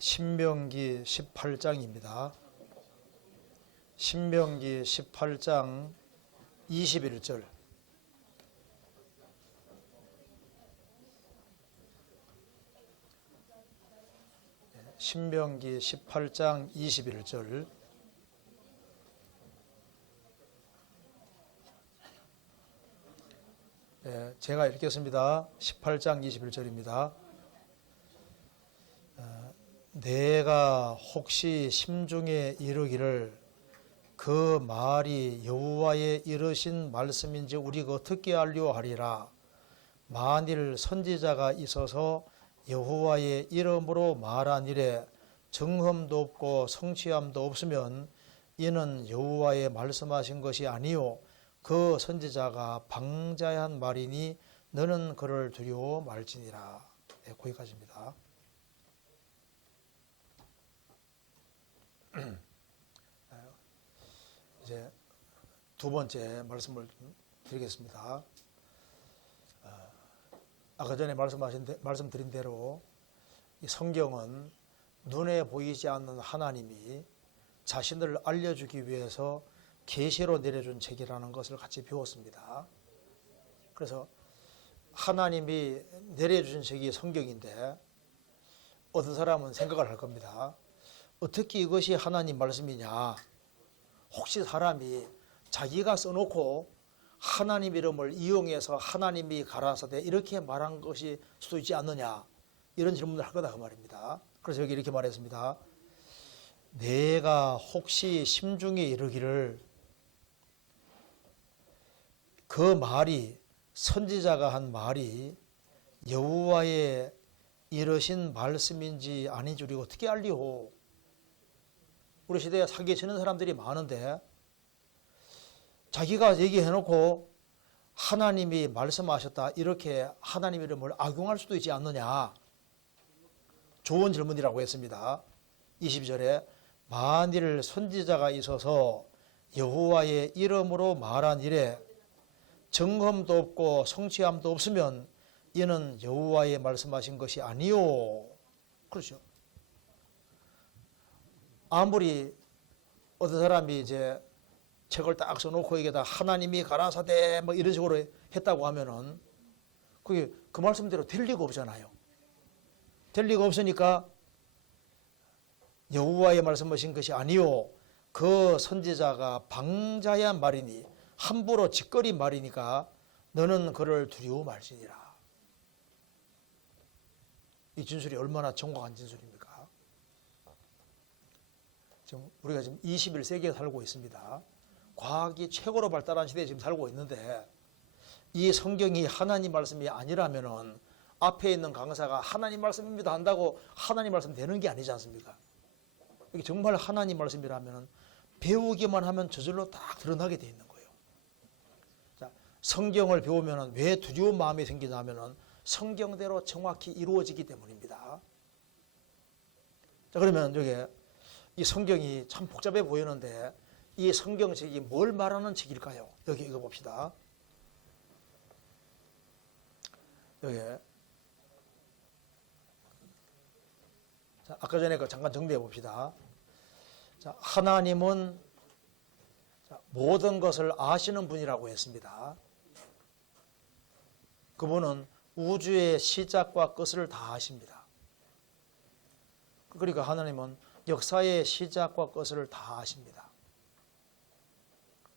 신명기 18장입니다. 신명기 18장 21절. 신명기 18장 21절. 제가 읽겠습니다. 18장 21절입니다. 내가 혹시 심중에 이르기를 그 말이 여호와의 이르신 말씀인지 우리가 어떻게 알려 하리라. 만일 선지자가 있어서 여호와의 이름으로 말한 일에 정함도 없고 성취함도 없으면 이는 여호와의 말씀하신 것이 아니요 그 선지자가 방자한 말이니 너는 그를 두려워 말지니라. 거기까지입니다. 이제 두 번째 말씀을 드리겠습니다. 아까 전에 말씀드린 대로 이 성경은 눈에 보이지 않는 하나님이 자신을 알려주기 위해서 계시로 내려준 책이라는 것을 같이 배웠습니다. 그래서 하나님이 내려주신 책이 성경인데 어떤 사람은 생각을 할 겁니다. 어떻게 이것이 하나님 말씀이냐? 혹시 사람이 자기가 써놓고 하나님 이름을 이용해서 하나님이 가라사대 이렇게 말한 것이 수도 있지 않느냐? 이런 질문을 할 거다 그 말입니다. 그래서 여기 이렇게 말했습니다. 내가 혹시 심중에 이르기를 그 말이 선지자가 한 말이 여호와의 이르신 말씀인지 아닌지 우리가 어떻게 알리오? 우리 시대에 사기치는 사람들이 많은데 자기가 얘기해놓고 하나님이 말씀하셨다 이렇게 하나님 이름을 악용할 수도 있지 않느냐. 좋은 질문이라고 했습니다. 22절에 만일 선지자가 있어서 여호와의 이름으로 말한 일에 정함도 없고 성취함도 없으면 이는 여호와의 말씀하신 것이 아니요. 그렇죠. 아무리 어떤 사람이 이제 책을 딱 써놓고 여기다 하나님이 가라사대 뭐 이런 식으로 했다고 하면은 그게 그 말씀대로 될 리가 없잖아요. 될 리가 없으니까 여호와의 말씀하신 것이 아니요 그 선지자가 방자한 말이니 함부로 짓거린 말이니까 너는 그를 두려워 말지니라. 이 진술이 얼마나 정확한 진술입니까? 지금 우리가 지금 21세기에 살고 있습니다. 과학이 최고로 발달한 시대에 지금 살고 있는데 이 성경이 하나님 말씀이 아니라면은 앞에 있는 강사가 하나님 말씀입니다 한다고 하나님 말씀 되는 게 아니지 않습니까? 이게 정말 하나님 말씀이라면은 배우기만 하면 저절로 딱 드러나게 돼 있는 거예요. 자, 성경을 배우면은 왜 두려운 마음이 생기냐면은 성경대로 정확히 이루어지기 때문입니다. 자, 그러면 여기 이 성경이 참 복잡해 보이는데 이 성경책이 뭘 말하는 책일까요? 여기 읽어봅시다. 여기 자, 아까 전에 잠깐 정리해 봅시다. 자, 하나님은 모든 것을 아시는 분이라고 했습니다. 그분은 우주의 시작과 끝을 다 아십니다. 그러니까 하나님은 역사의 시작과 끝을 다 아십니다.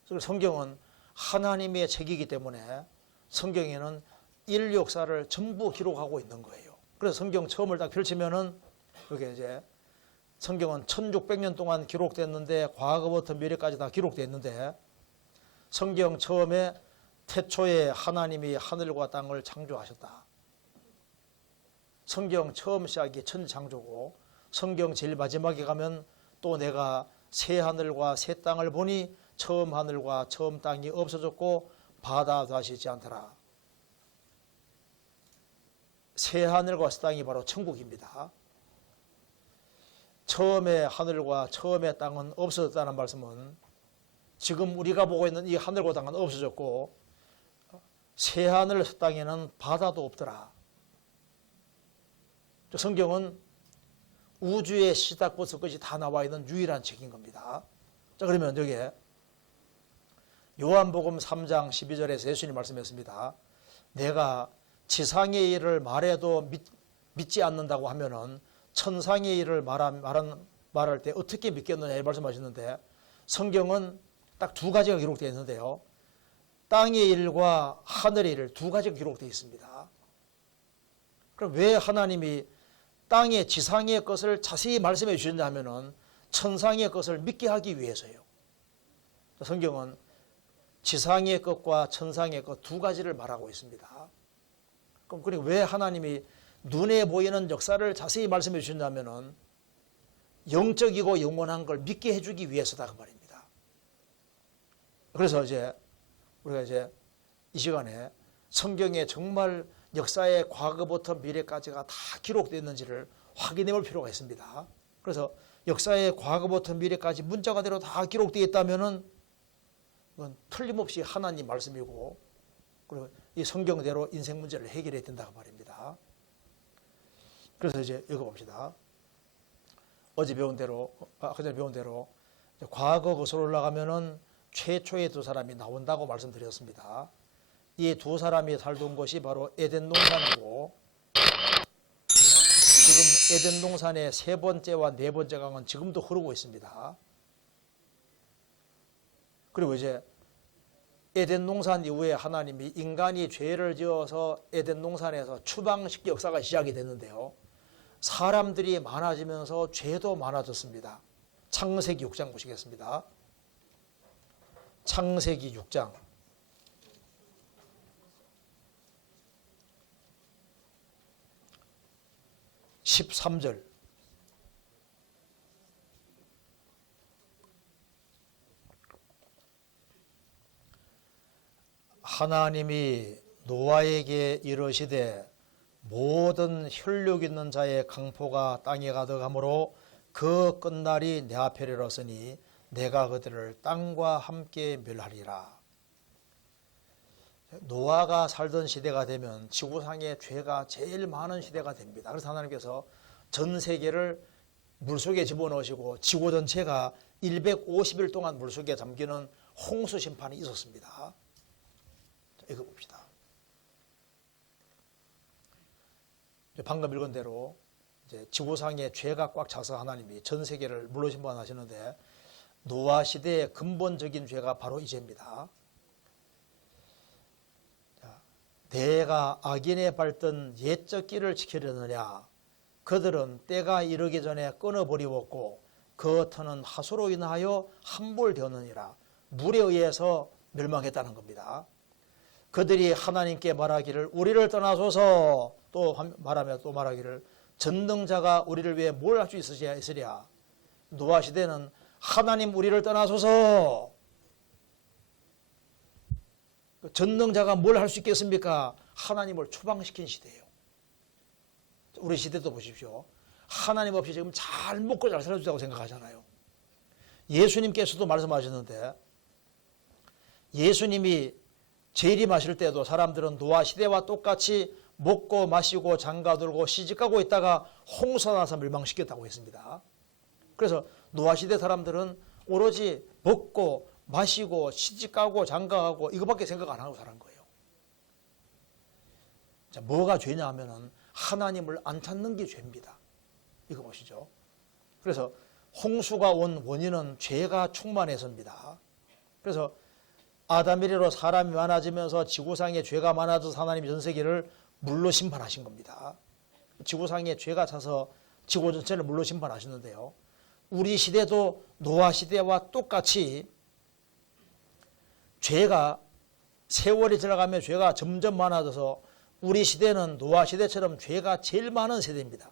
그래서 성경은 하나님의 책이기 때문에 성경에는 인류 역사를 전부 기록하고 있는 거예요. 그래서 성경 처음을 딱 펼치면은 여기 이제 성경은 1600년 동안 기록됐는데 과거부터 미래까지 다 기록됐는데 성경 처음에 태초에 하나님이 하늘과 땅을 창조하셨다. 성경 처음 시작이 천지창조고 성경 제일 마지막에 가면 또 내가 새 하늘과 새 땅을 보니 처음 하늘과 처음 땅이 없어졌고 바다 다시 있지 않더라. 새 하늘과 새 땅이 바로 천국입니다. 처음에 하늘과 처음에 땅은 없어졌다는 말씀은 지금 우리가 보고 있는 이 하늘과 땅은 없어졌고 새 하늘 새 땅에는 바다도 없더라. 성경은 우주의 시작부터 끝이 다 나와 있는 유일한 책인 겁니다. 자, 그러면 여기에 요한복음 3장 12절에서 예수님이 말씀했습니다. 내가 지상의 일을 말해도 믿지 않는다고 하면은 천상의 일을 말할 때 어떻게 믿겠느냐 말씀하셨는데, 성경은 딱 두 가지가 기록되어 있는데요. 땅의 일과 하늘의 일 두 가지가 기록되어 있습니다. 그럼 왜 하나님이 땅의 지상의 것을 자세히 말씀해 주셨냐 하면은 천상의 것을 믿게 하기 위해서요. 성경은 지상의 것과 천상의 것 두 가지를 말하고 있습니다. 그럼 그리고 왜 하나님이 눈에 보이는 역사를 자세히 말씀해 주셨냐면은 영적이고 영원한 걸 믿게 해주기 위해서다 그 말입니다. 그래서 우리가 이 시간에 성경에 정말 역사의 과거부터 미래까지가 다 기록되어 있는지를 확인해 볼 필요가 있습니다. 그래서 역사의 과거부터 미래까지 문자 그대로 다 기록되어 있다면은 이건 틀림없이 하나님 말씀이고, 그리고 이 성경대로 인생 문제를 해결해야 된다고 말입니다. 그래서 읽어봅시다. 어제 배운 대로, 아까 전에 배운 대로 과거 거슬러 올라가면은 최초의 두 사람이 나온다고 말씀드렸습니다. 이 두 사람이 살던 곳이 바로 에덴 동산이고, 지금 에덴 동산의 세 번째와 네 번째 강은 지금도 흐르고 있습니다. 그리고 에덴 동산 이후에 하나님이 인간이 죄를 지어서 에덴 동산에서 추방식 역사가 시작이 됐는데요. 사람들이 많아지면서 죄도 많아졌습니다. 창세기 6장 보시겠습니다. 창세기 6장 13절. 하나님이 노아에게 이르시되 모든 혈육 있는 자의 강포가 땅에 가득하므로 그 끝날이 내 앞에 이르렀으니 내가 그들을 땅과 함께 멸하리라. 노아가 살던 시대가 되면 지구상의 죄가 제일 많은 시대가 됩니다. 그래서 하나님께서 전 세계를 물속에 집어넣으시고 지구 전체가 150일 동안 물속에 잠기는 홍수 심판이 있었습니다. 이거 봅시다. 방금 읽은 대로 지구상에 죄가 꽉 차서 하나님이 전 세계를 물로 심판하시는데, 노아 시대의 근본적인 죄가 바로 이 죄입니다. 내가 악인에 밟던 옛적 길을 지키려느냐, 그들은 때가 이르기 전에 끊어버리웠고 그 터는 하수로 인하여 함몰되었느니라. 물에 의해서 멸망했다는 겁니다. 그들이 하나님께 말하기를 우리를 떠나소서, 또 말하며 또 말하기를 전능자가 우리를 위해 뭘 할 수 있으랴. 노아 시대는 하나님 우리를 떠나소서, 전능자가 뭘 할 수 있겠습니까? 하나님을 추방시킨 시대예요. 우리 시대도 보십시오. 하나님 없이 지금 잘 먹고 잘 살아준다고 생각하잖아요. 예수님께서도 말씀하셨는데, 예수님이 재림하실 때도 사람들은 노아 시대와 똑같이 먹고 마시고 장가들고 시집가고 있다가 홍수가 나서 멸망시켰다고 했습니다. 그래서 노아 시대 사람들은 오로지 먹고 마시고 시집가고 장가가고 이거밖에 생각 안 하고 살은 거예요. 자, 뭐가 죄냐 하면은 하나님을 안 찾는 게 죄입니다. 이거 보시죠. 그래서 홍수가 온 원인은 죄가 충만해서입니다. 그래서 아담 이래로 사람이 많아지면서 지구상에 죄가 많아져서 하나님이 전 세계를 물로 심판하신 겁니다. 지구상에 죄가 차서 지구 전체를 물로 심판하셨는데요. 우리 시대도 노아 시대와 똑같이 죄가 세월이 지나가면 죄가 점점 많아져서 우리 시대는 노아 시대처럼 죄가 제일 많은 세대입니다.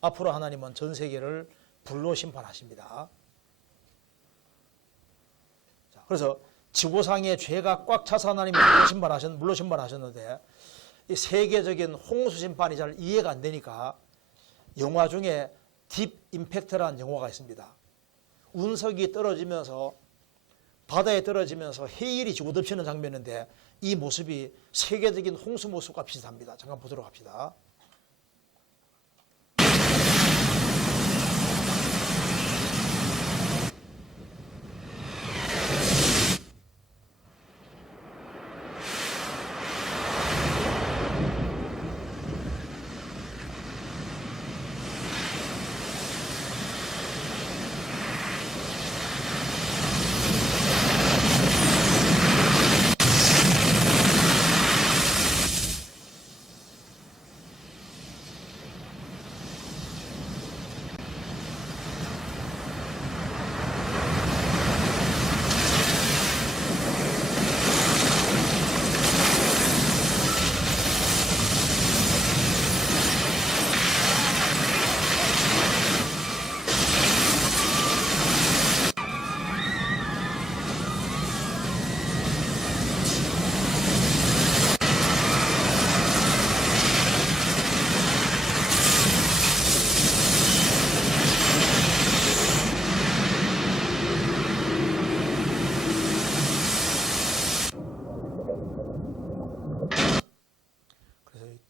앞으로 하나님은 전 세계를 불로 심판하십니다. 그래서 지구상에 죄가 꽉 차서 하나님이 물로 심판하셨는데, 이 세계적인 홍수 심판이 잘 이해가 안 되니까 영화 중에 딥 임팩트라는 영화가 있습니다. 운석이 떨어지면서 바다에 떨어지면서 해일이 지고 덮치는 장면인데, 이 모습이 세계적인 홍수 모습과 비슷합니다. 잠깐 보도록 합시다.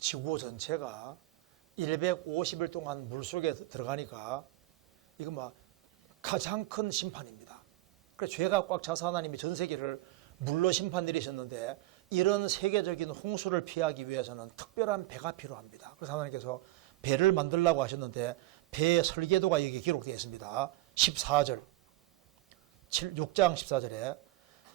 지구 전체가 150일 동안 물속에 들어가니까 이거 막 가장 큰 심판입니다. 그래서 죄가 꽉 차서 하나님이 전 세계를 물로 심판 내리셨는데 이런 세계적인 홍수를 피하기 위해서는 특별한 배가 필요합니다. 그래서 하나님께서 배를 만들라고 하셨는데 배의 설계도가 여기 기록되어 있습니다. 14절 6장 14절에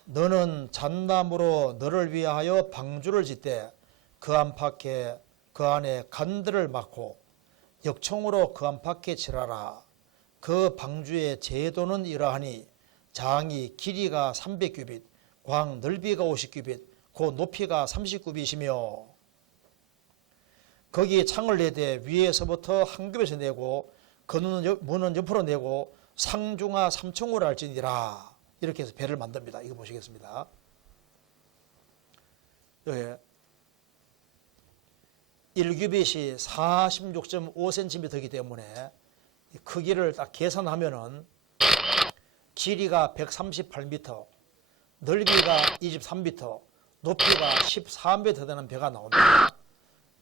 너는 잣나무로 너를 위하여 방주를 짓되 그 안팎에 그 안에 간들을 막고 역청으로 그 안팎에 칠하라. 그 방주의 제도는 이러하니 장이 길이가 300규빗 광 넓이가 50규빗 그 높이가 30규빗이며 거기에 창을 내되 위에서부터 한 규빗을 내고 그 문은 옆으로 내고 상중하 3층으로 할지니라. 이렇게 해서 배를 만듭니다. 이거 보시겠습니다. 여기 1규빗이 46.5cm이기 때문에 크기를 딱 계산하면은 길이가 138m, 넓이가 23m, 높이가 14m 되는 배가 나옵니다.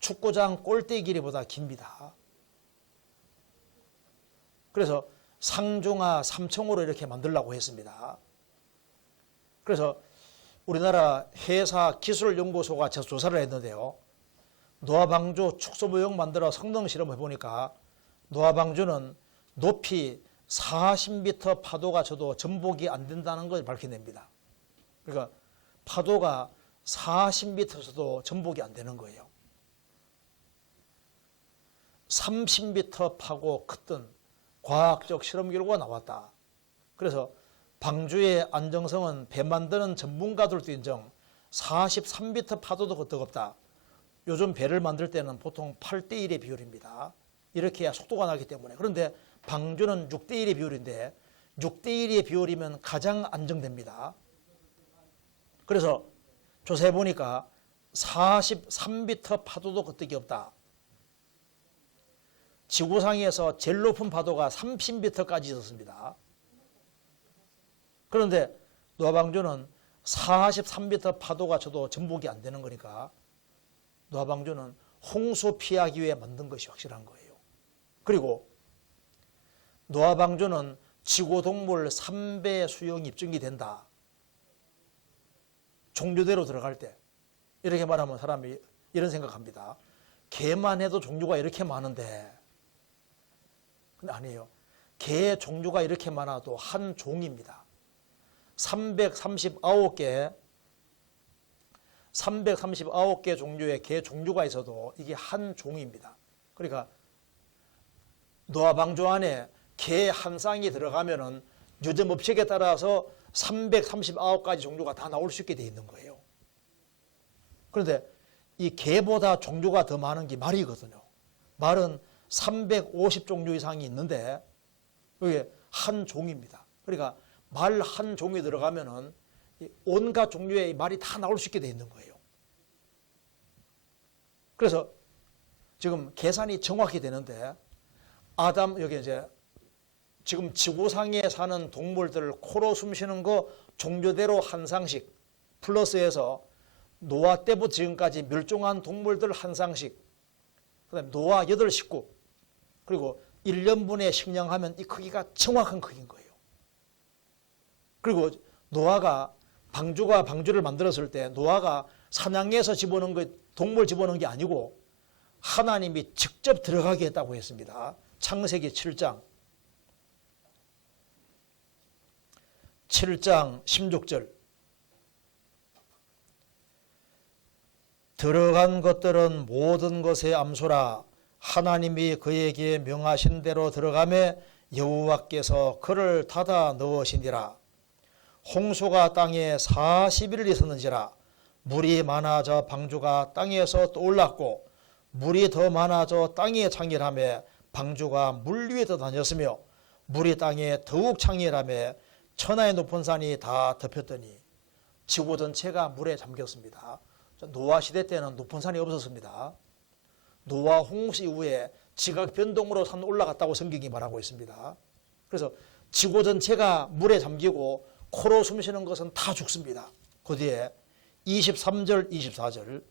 축구장 골대 길이보다 깁니다. 그래서 상중하 3층으로 이렇게 만들려고 했습니다. 그래서 우리나라 해사 기술연구소가 조사를 했는데요. 노아방주 축소모형 만들어 성능 실험을 해보니까 노아방주는 높이 40m 파도가 쳐도 전복이 안 된다는 걸 밝혀냅니다. 그러니까 파도가 40m에서도 전복이 안 되는 거예요. 30m 파고 컸던 과학적 실험 결과가 나왔다. 그래서 방주의 안정성은 배 만드는 전문가들도 인정 43m 파도도 뜨겁다. 요즘 배를 만들 때는 보통 8대1의 비율입니다. 이렇게 해야 속도가 나기 때문에. 그런데 방주는 6대1의 비율인데 6대1의 비율이면 가장 안정됩니다. 그래서 조사해 보니까 43m 파도도 끄떡이 없다. 지구상에서 제일 높은 파도가 30m까지 있었습니다. 그런데 노아방주는 43m 파도가 쳐도 전복이 안 되는 거니까 노아방주는 홍수 피하기 위해 만든 것이 확실한 거예요. 그리고 노아방주는 지구동물 3배 수용 입증이 된다. 종류대로 들어갈 때 이렇게 말하면 사람이 이런 생각합니다. 개만 해도 종류가 이렇게 많은데 근데 아니에요. 개의 종류가 이렇게 많아도 한 종입니다. 339개 종류의 개 종류가 있어도 이게 한 종입니다. 그러니까 노아방주 안에 개 한 쌍이 들어가면은 유전법칙에 따라서 339가지 종류가 다 나올 수 있게 되어 있는 거예요. 그런데 이 개보다 종류가 더 많은 게 말이거든요. 말은 350종류 이상이 있는데 이게 한 종입니다. 그러니까 말 한 종이 들어가면은 온갖 종류의 말이 다 나올 수 있게 되어 있는 거예요. 그래서 지금 계산이 정확히 되는데 여기 이제 지금 지구상에 사는 동물들을 코로 숨쉬는 거 종류대로 한 쌍씩 플러스해서 노아 때부터 지금까지 멸종한 동물들 한 쌍씩 그다음에 노아 8식구 그리고 1년분에 식량하면 이 크기가 정확한 크기인 거예요. 그리고 노아가 방주를 만들었을 때 노아가 사냥해서 집어넣은 거 동물 집어넣은 게 아니고 하나님이 직접 들어가게 했다고 했습니다. 창세기 7장 16절 들어간 것들은 모든 것의 암소라 하나님이 그에게 명하신 대로 들어가매 여호와께서 그를 닫아 넣으시니라. 홍수가 땅에 40일을 있었는지라 물이 많아져 방주가 땅에서 떠올랐고 물이 더 많아져 땅에 창일하며 방주가 물 위에 떠다녔으며 물이 땅에 더욱 창일하며 천하의 높은 산이 다 덮였더니 지구 전체가 물에 잠겼습니다. 노아 시대 때는 높은 산이 없었습니다. 노아 홍수 이후에 지각 변동으로 산 올라갔다고 성경이 말하고 있습니다. 그래서 지구 전체가 물에 잠기고 코로 숨쉬는 것은 다 죽습니다. 그 뒤에 23절 24절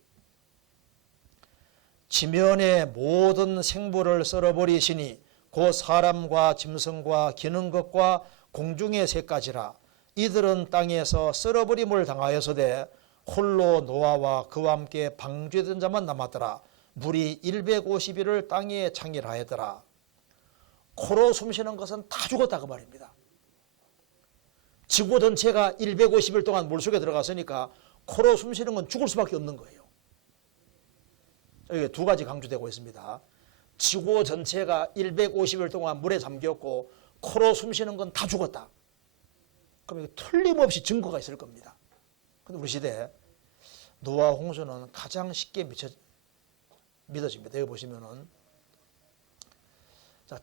지면의 모든 생물을 썰어버리시니 곧 사람과 짐승과 기는 것과 공중의 새까지라. 이들은 땅에서 썰어버림을 당하여서되 홀로 노아와 그와 함께 방주된 자만 남았더라. 물이 150일을 땅에 창일하였더라. 코로 숨쉬는 것은 다 죽었다 그 말입니다. 지구 전체가 150일 동안 물속에 들어갔으니까 코로 숨쉬는 건 죽을 수밖에 없는 거예요. 여기 두 가지 강조되고 있습니다. 지구 전체가 150일 동안 물에 잠겼고 코로 숨쉬는 건 다 죽었다. 그럼 이거 틀림없이 증거가 있을 겁니다. 근데 우리 시대에 노아 홍수는 가장 쉽게 믿어집니다. 여기 보시면은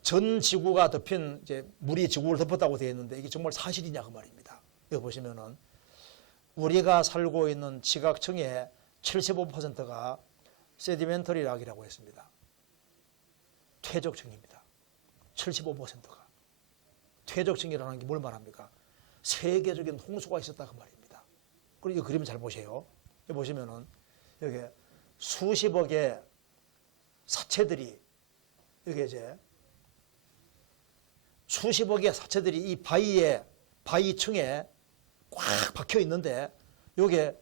전 지구가 덮인 이제 물이 지구를 덮었다고 되어 있는데 이게 정말 사실이냐 그 말입니다. 여기 보시면은 우리가 살고 있는 지각층의 75%가 세디멘터리 락이라고 했습니다. 퇴적층입니다. 75%가. 퇴적층이라는 게 뭘 말합니까? 세계적인 홍수가 있었다 그 말입니다. 그리고 이 그림 잘 보세요. 여기 보시면은 여기 수십억의 사체들이 여기 이제 수십억의 사체들이 이 바위층에 꽉 박혀 있는데 여기에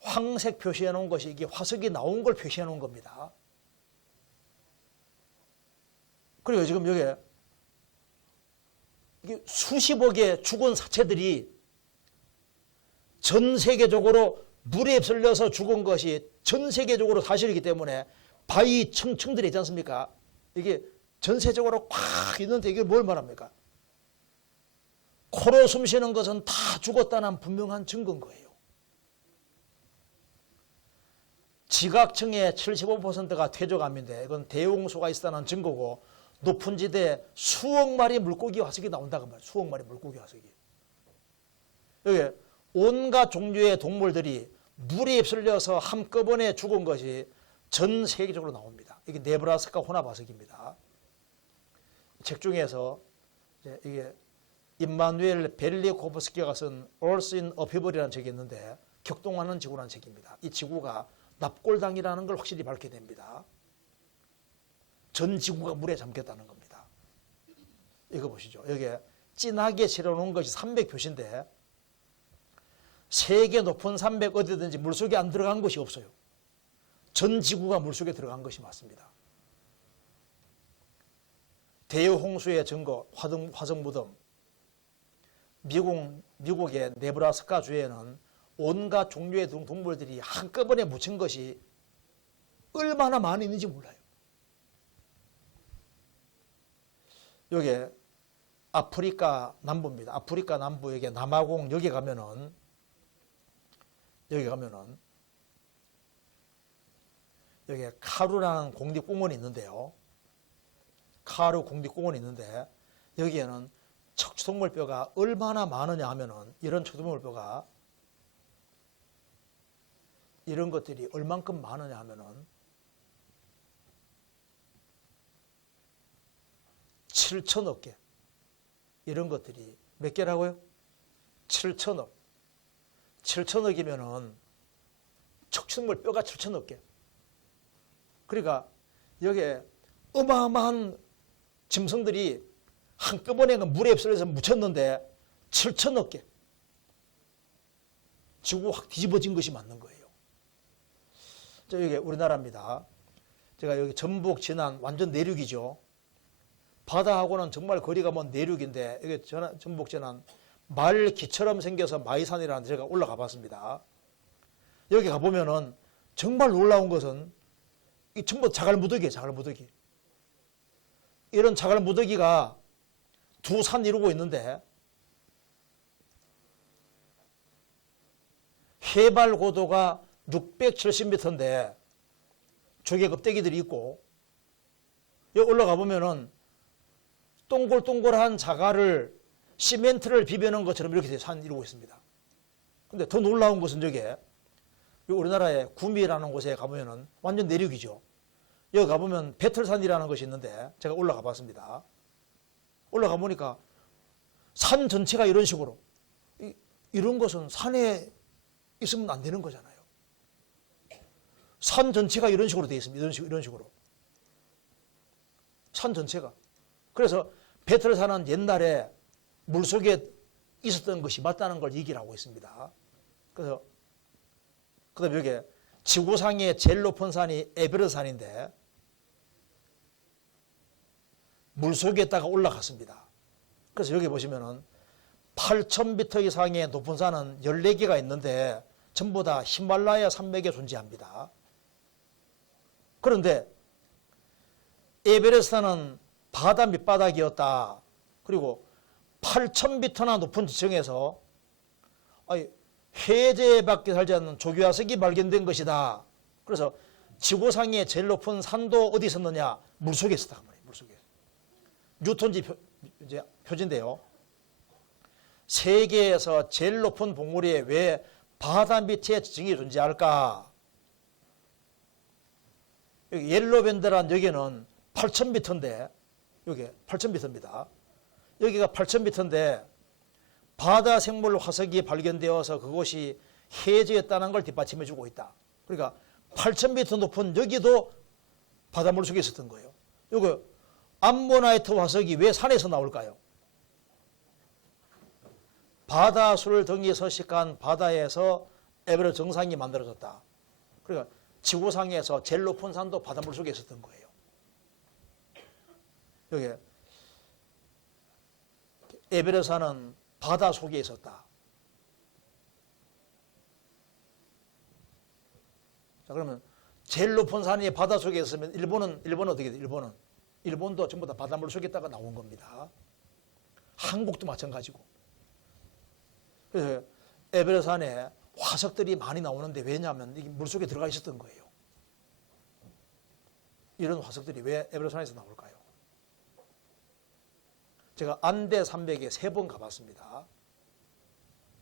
황색 표시해 놓은 것이 이게 화석이 나온 걸 표시해 놓은 겁니다. 그리고 지금 여기에 이게 수십억의 죽은 사체들이 전 세계적으로 물에 휩쓸려서 죽은 것이 전 세계적으로 사실이기 때문에 바위 층층들이 있지 않습니까? 이게 전세적으로 꽉 있는데 이게 뭘 말합니까? 코로 숨쉬는 것은 다 죽었다는 분명한 증거인 거예요. 지각층의 75%가 퇴적암인데 이건 대홍수가 있었다는 증거고 높은 지대에 수억 마리 물고기 화석이 나온다고 말이에요. 수억 마리 물고기 화석이. 여기 온갖 종류의 동물들이 물에 휩쓸려서 한꺼번에 죽은 것이 전 세계적으로 나옵니다. 이게 네브라스카 혼합 화석입니다. 책 중에서 이게 임마누엘 벨리코프스키가 쓴 Earth in Upheaval이라는 책이 있는데 격동하는 지구라는 책입니다. 이 지구가 납골당이라는 걸 확실히 밝게 됩니다. 전 지구가 물에 잠겼다는 겁니다. 이거 보시죠. 여기에 진하게 칠해놓은 것이 300표시인데 세계 높은 300 어디든지 물속에 안 들어간 것이 없어요. 전 지구가 물속에 들어간 것이 맞습니다. 대홍수의 증거, 화석 무덤. 미국의 네브라스카 주에는 온갖 종류의 동물들이 한꺼번에 묻힌 것이 얼마나 많이 있는지 몰라요. 여기 아프리카 남부입니다. 아프리카 남부 여기 남아공 여기 가면은 여기 카루라는 국립공원이 있는데요. 카루 국립공원이 있는데 여기에는 척추동물뼈가 얼마나 많으냐 하면은 이런 척추동물뼈가 이런 것들이 얼만큼 많으냐 하면은 7천억 개. 이런 것들이 몇 개라고요? 7천억. 7천억이면은 척추동물 뼈가 7천억 개. 그러니까 여기에 어마어마한 짐승들이 한꺼번에 물에 휩쓸려서 묻혔는데 7천억 개. 지구가 확 뒤집어진 것이 맞는 거예요. 여기 우리나라입니다. 제가 여기 전북 진안 완전 내륙이죠. 바다하고는 정말 거리가 먼 내륙인데 여기 전북 진안 말기처럼 생겨서 마이산이라는 데 제가 올라가 봤습니다. 여기 가보면은 정말 놀라운 것은 이 전부 자갈무더기예요. 자갈무더기. 이런 자갈무더기가 두 산 이루고 있는데 해발 고도가 670m인데 조개 껍데기들이 있고 여기 올라가 보면은 동글동글한 자갈을 시멘트를 비벼놓은 것처럼 이렇게 산 이루고 있습니다. 근데 더 놀라운 것은 저게 우리나라의 구미라는 곳에 가보면은 완전 내륙이죠. 여기 가보면 배틀산이라는 것이 있는데 제가 올라가 봤습니다. 올라가 보니까 산 전체가 이런 식으로 이런 것은 산에 있으면 안 되는 거잖아요. 산 전체가 이런 식으로 되어 있습니다. 이런 식으로. 산 전체가. 그래서 베틀산은 옛날에 물속에 있었던 것이 맞다는 걸 얘기를 하고 있습니다. 그래서 그다음에 여기 지구상의 제일 높은 산이 에베레스트산인데 물속에다가 올라갔습니다. 그래서 여기 보시면은 8,000m 이상의 높은 산은 14개가 있는데 전부 다 히말라야 산맥에 존재합니다. 그런데 에베레스트는 바다 밑바닥이었다. 그리고 8,000m나 높은 지층에서 해제밖에 살지 않는 조교화석이 발견된 것이다. 그래서 지구상의 제일 높은 산도 어디 있었느냐? 물속에 있었다. 물속에. 뉴턴지 표지인데요. 세계에서 제일 높은 봉우리에 왜 바다 밑에 지층이 존재할까? 여기 옐로밴드란 여기는 8,000m인데 여기 8,000m입니다. 여기가 8,000m인데 바다 생물 화석이 발견되어서 그곳이 해저였다는 걸 뒷받침해 주고 있다. 그러니까 8,000m 높은 여기도 바닷물 속에 있었던 거예요. 여기 암모나이트 화석이 왜 산에서 나올까요? 바다술 등이 서식한 바다에서 에베레스트 정상이 만들어졌다. 그러니까 지구상에서 제일 높은 산도 바닷물 속에 있었던 거예요. 여기 에베레스트는 바다 속에 있었다. 자, 그러면 제일 높은 산이 바다 속에 있으면 일본은 어떻게 돼? 일본도 전부 다 바닷물 속에 있다가 나온 겁니다. 한국도 마찬가지고. 그래서 에베레스트산에 화석들이 많이 나오는데 왜냐하면 이게 물속에 들어가 있었던 거예요. 이런 화석들이 왜 에베레스트산에서 나올까요? 제가 안데 산맥에 3번 가봤습니다.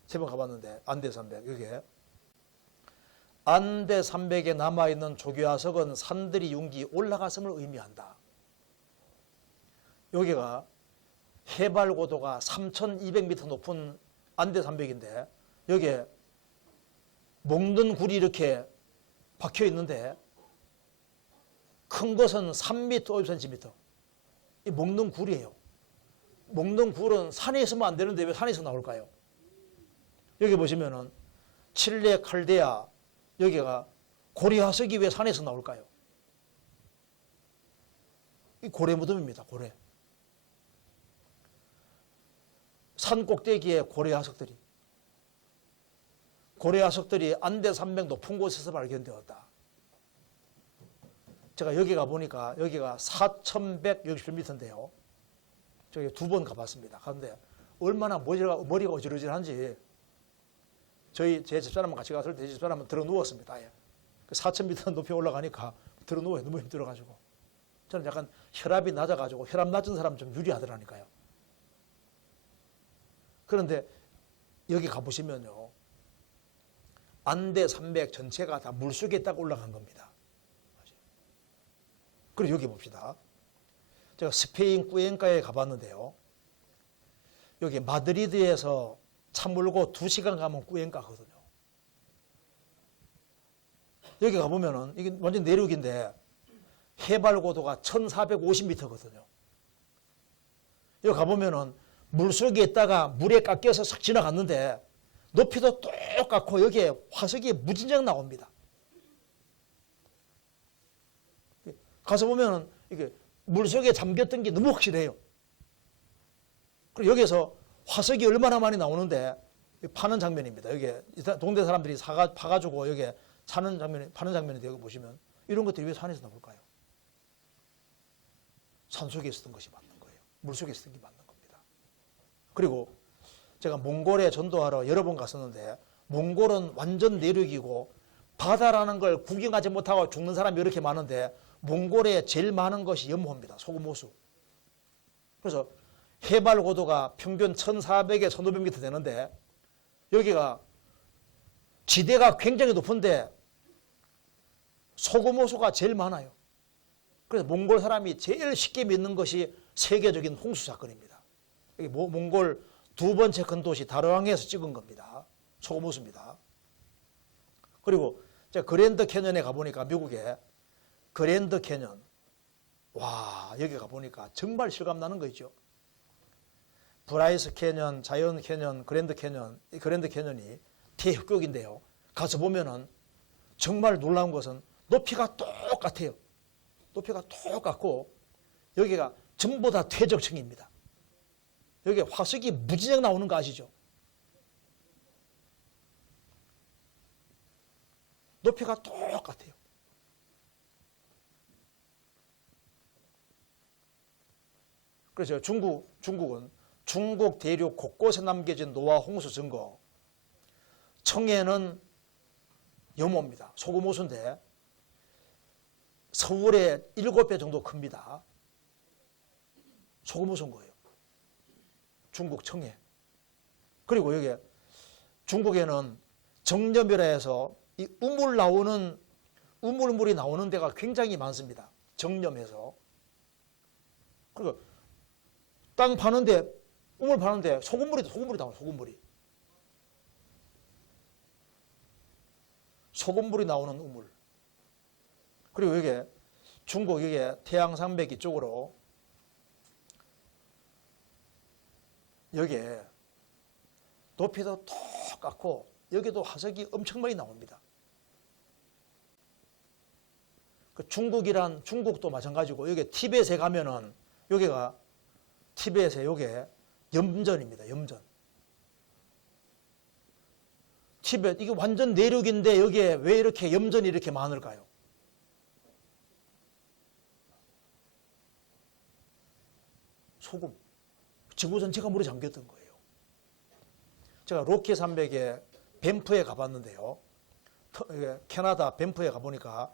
3번 가봤는데 안데 산맥 여기에 안데 산맥에 남아있는 조교화석은 산들이 융기 올라갔음을 의미한다. 여기가 해발 고도가 3,200m 높은 안데 산맥인데 여기에 먹는 굴이 이렇게 박혀 있는데 큰 것은 3m, 50cm. 이 먹는 굴이에요. 먹는 굴은 산에 있으면 안 되는데 왜 산에서 나올까요? 여기 보시면은 칠레 칼데아 여기가 고래화석이 왜 산에서 나올까요? 이 고래 무덤입니다. 고래. 산 꼭대기에 고래화석들이 안데 산맥 높은 곳에서 발견되었다. 제가 여기 가보니까 여기가 4,167m인데요. 저기 2번 가봤습니다. 그런데 얼마나 머리가 어지러질한지 제 집사람과 같이 갔을 때 제 집사람은 들어 누웠습니다. 4,000m 높이 올라가니까 들어 누워요. 너무 힘들어가지고. 저는 약간 혈압이 낮아가지고 혈압 낮은 사람 좀 유리하더라니까요. 그런데 여기 가보시면요. 안데 산맥 전체가 다 물속에 딱 올라간 겁니다. 그리고 여기 봅시다. 제가 스페인 꾸엔카에 가봤는데요. 여기 마드리드에서 차 몰고 2시간 가면 꾸엔카거든요. 여기 가보면은 이게 완전 내륙인데 해발 고도가 1,450m거든요. 여기 가보면은 물속에 있다가 물에 깎여서 싹 지나갔는데 높이도 똑같고 여기에 화석이 무진장 나옵니다. 가서 보면은 이게 물속에 잠겼던 게 너무 확실해요. 그리고 여기서 화석이 얼마나 많이 나오는데 파는 장면입니다. 여기 동네 사람들이 파가지고 여기 파는 장면인데 여기 보시면 이런 것들이 왜 산에서 나올까요? 산속에 있었던 것이 맞는 거예요. 물속에 있었던 게 맞는 겁니다. 그리고 제가 몽골에 전도하러 여러 번 갔었는데 몽골은 완전 내륙이고 바다라는 걸 구경하지 못하고 죽는 사람이 이렇게 많은데 몽골에 제일 많은 것이 염호입니다. 소금호수. 그래서 해발 고도가 평균 1,400에 1,500m 되는데 여기가 지대가 굉장히 높은데 소금호수가 제일 많아요. 그래서 몽골 사람이 제일 쉽게 믿는 것이 세계적인 홍수 사건입니다. 여기 몽골 2번째 큰 도시 다르왕에서 찍은 겁니다. 소금호수입니다. 그리고 제가 그랜드 캐년에 가보니까 미국에 그랜드 캐년, 와 여기 가보니까 정말 실감나는 거 있죠. 브라이스 캐년, 자이언트 캐년, 그랜드 캐년, 이 그랜드 캐년이 대협곡인데요. 가서 보면은 정말 놀라운 것은 높이가 똑같아요. 높이가 똑같고 여기가 전부 다 퇴적층입니다. 여기 화석이 무지정 나오는 거 아시죠? 높이가 똑같아요. 그래서 중국은 중국 대륙 곳곳에 남겨진 노화 홍수 증거, 청해는 염호입니다. 소금 호수인데 서울의 7배 정도 큽니다. 소금 호수인 거예요. 중국 청해. 그리고 여기 중국에는 정점이라 해서 이 우물물이 나오는 데가 굉장히 많습니다. 정점에서. 그리고 땅 파는데 우물 파는데 소금물이 나와요. 소금물이 나오는 우물. 그리고 여기 중국 여기 태양산맥 이쪽으로 여기에 높이도 똑같고 여기도 화석이 엄청 많이 나옵니다. 그 중국도 마찬가지고 여기 티벳에 가면은 여기가 티벳에 요게 염전입니다. 염전. 티벳 이게 완전 내륙인데 여기에 왜 이렇게 염전이 이렇게 많을까요? 소금. 지구 전체가 물에 잠겼던 거예요. 제가 로키 산맥에 밴프에 가봤는데요. 캐나다 밴프에 가보니까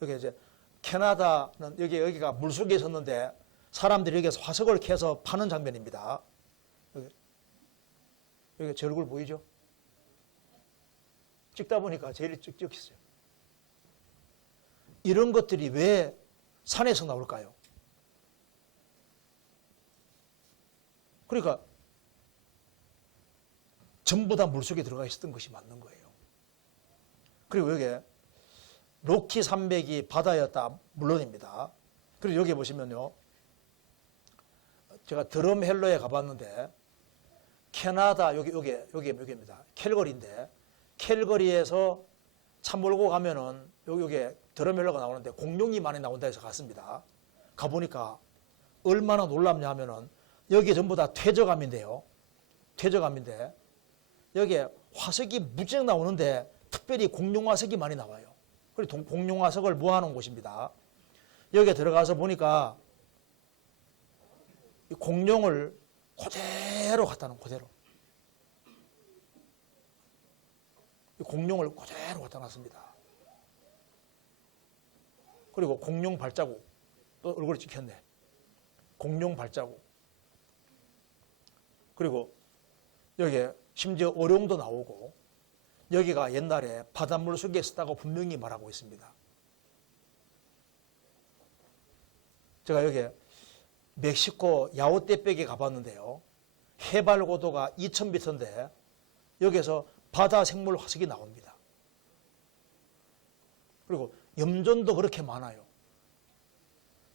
여기 이제 캐나다는 여기가 물속에 있었는데 사람들이 여기서 화석을 캐서 파는 장면입니다. 여기 제 얼굴 보이죠? 찍다 보니까 제일 찍혔어요. 이런 것들이 왜 산에서 나올까요? 그러니까 전부 다 물속에 들어가 있었던 것이 맞는 거예요. 그리고 여기 로키 산맥이 바다였다 물론입니다. 그리고 여기 보시면요. 제가 드럼헬러에 가봤는데 캐나다 여기입니다. 캘거리인데 캘거리에서 차 몰고 가면은 여기 드럼헬러가 나오는데 공룡이 많이 나온다 해서 갔습니다. 가보니까 얼마나 놀랍냐 하면은 여기 전부 다 퇴적암인데요. 퇴적암인데 여기에 화석이 무지하게 나오는데 특별히 공룡 화석이 많이 나와요. 그리고 공룡 화석을 모아놓은 곳입니다. 여기에 들어가서 보니까 이 공룡을 그대로 갖다 놓은 그대로. 이 공룡을 그대로 갖다 놨습니다. 그리고 공룡 발자국 또 얼굴이 찍혔네. 공룡 발자국. 그리고 여기에 심지어 어룡도 나오고 여기가 옛날에 바닷물 속에 있었다고 분명히 말하고 있습니다. 제가 여기 멕시코 야오떼백에 가봤는데요. 해발 고도가 2000m인데 여기서 바다 생물 화석이 나옵니다. 그리고 염전도 그렇게 많아요.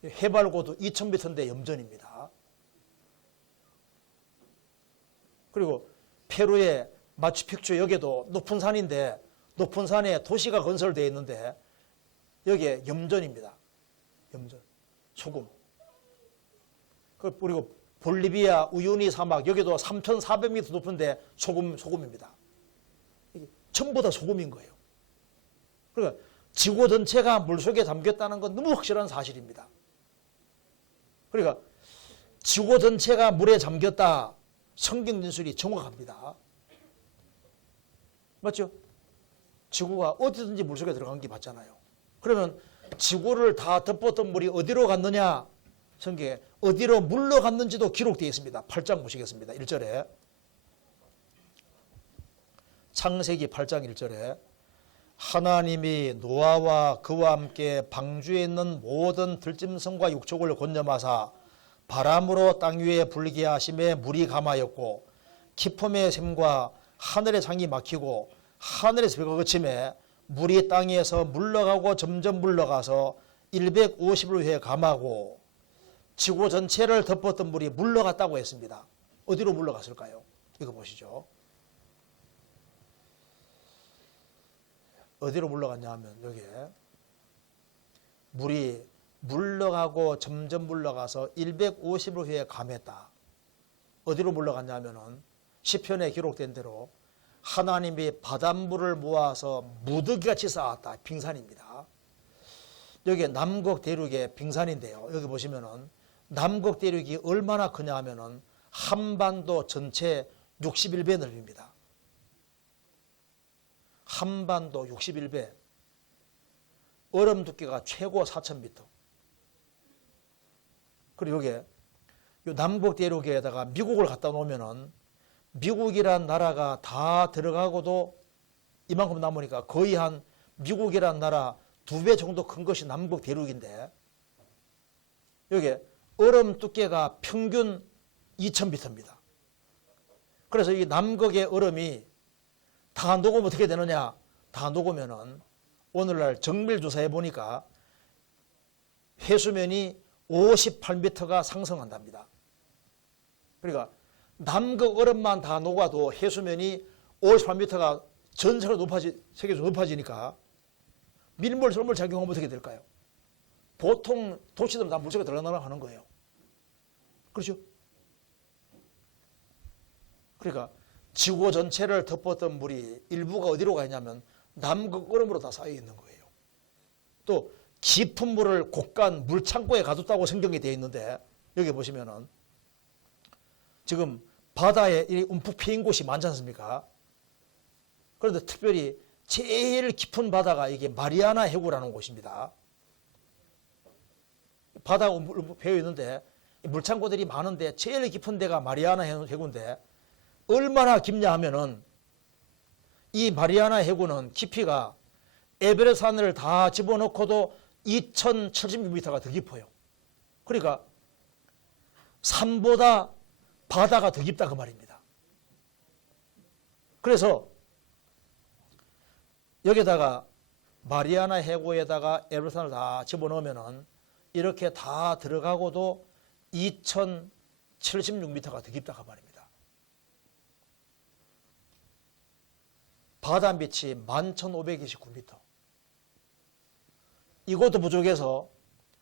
해발 고도 2000m인데 염전입니다. 그리고 페루의 마추픽추 여기도 높은 산인데 높은 산에 도시가 건설되어 있는데 여기에 염전입니다. 염전, 소금. 그리고 볼리비아 우유니 사막 여기도 3,400m 높은데 소금입니다. 이게 전부 다 소금인 거예요. 그러니까 지구 전체가 물속에 잠겼다는 건 너무 확실한 사실입니다. 그러니까 지구 전체가 물에 잠겼다. 성경 진술이 정확합니다. 맞죠? 지구가 어디든지 물속에 들어간 게 맞잖아요. 그러면 지구를 다 덮었던 물이 어디로 갔느냐? 성경에 어디로 물러갔는지도 기록되어 있습니다. 8장 보시겠습니다. 1절에 창세기 8장 1절에 하나님이 노아와 그와 함께 방주에 있는 모든 들짐승과 육족을 건져마사 바람으로 땅 위에 불게 하심에 물이 감하였고 기품의 샘과 하늘의 창이 막히고 하늘에서 벼가 그침에 물이 땅에서 물러가고 점점 물러가서 150일 후에 감하고 지구 전체를 덮었던 물이 물러갔다고 했습니다. 어디로 물러갔을까요? 이거 보시죠. 어디로 물러갔냐 하면 여기에 물이 물러가고 점점 물러가서 150일 후에 감했다. 어디로 물러갔냐 하면은 시편에 기록된 대로 하나님이 바닷물을 모아서 무더기같이 쌓았다. 빙산입니다. 여기 남극 대륙의 빙산인데요. 여기 보시면은 남극 대륙이 얼마나 크냐 하면은 한반도 전체 61배 넓입니다. 한반도 61배. 얼음 두께가 최고 4,000m. 그리고 여기 남극 대륙에다가 미국을 갖다 놓으면은 미국이란 나라가 다 들어가고도 이만큼 남으니까 거의 한 미국이란 나라 2배 정도 큰 것이 남극 대륙인데 여기 얼음 두께가 평균 2,000m입니다. 그래서 이 남극의 얼음이 다 녹으면 어떻게 되느냐? 다 녹으면은 오늘날 정밀 조사해 보니까 해수면이 58m가 상승한답니다. 그러니까 남극 얼음만 다 녹아도 해수면이 58m가 전체로 세계적으로 높아지니까 밀물 솔물 작용하면 어떻게 될까요? 보통 도시들은 다 물속에 들어가려고 하는 거예요. 그렇죠? 그러니까 지구 전체를 덮었던 물이 일부가 어디로 가 있냐면 남극 얼음으로 다 쌓여 있는 거예요. 또 깊은 물을 곳간 물창고에 가뒀다고 성경에 되어 있는데 여기 보시면은 지금 바다에 움푹 패인 곳이 많지 않습니까? 그런데 특별히 제일 깊은 바다가 이게 마리아나 해구라는 곳입니다. 바다가 움푹 패여 있는데 물창고들이 많은데 제일 깊은 데가 마리아나 해구인데 얼마나 깊냐 하면은 이 마리아나 해구는 깊이가 에베레스트 산을 다 집어넣고도 2,076m가 더 깊어요. 그러니까 산보다 바다가 더 깊다 그 말입니다. 그래서 여기다가 마리아나 해구에다가 에베레스트 산을 다 집어넣으면은 이렇게 다 들어가고도 2,076m가 더 깊다 그 말입니다. 바다 밑이 11,529m. 이것도 부족해서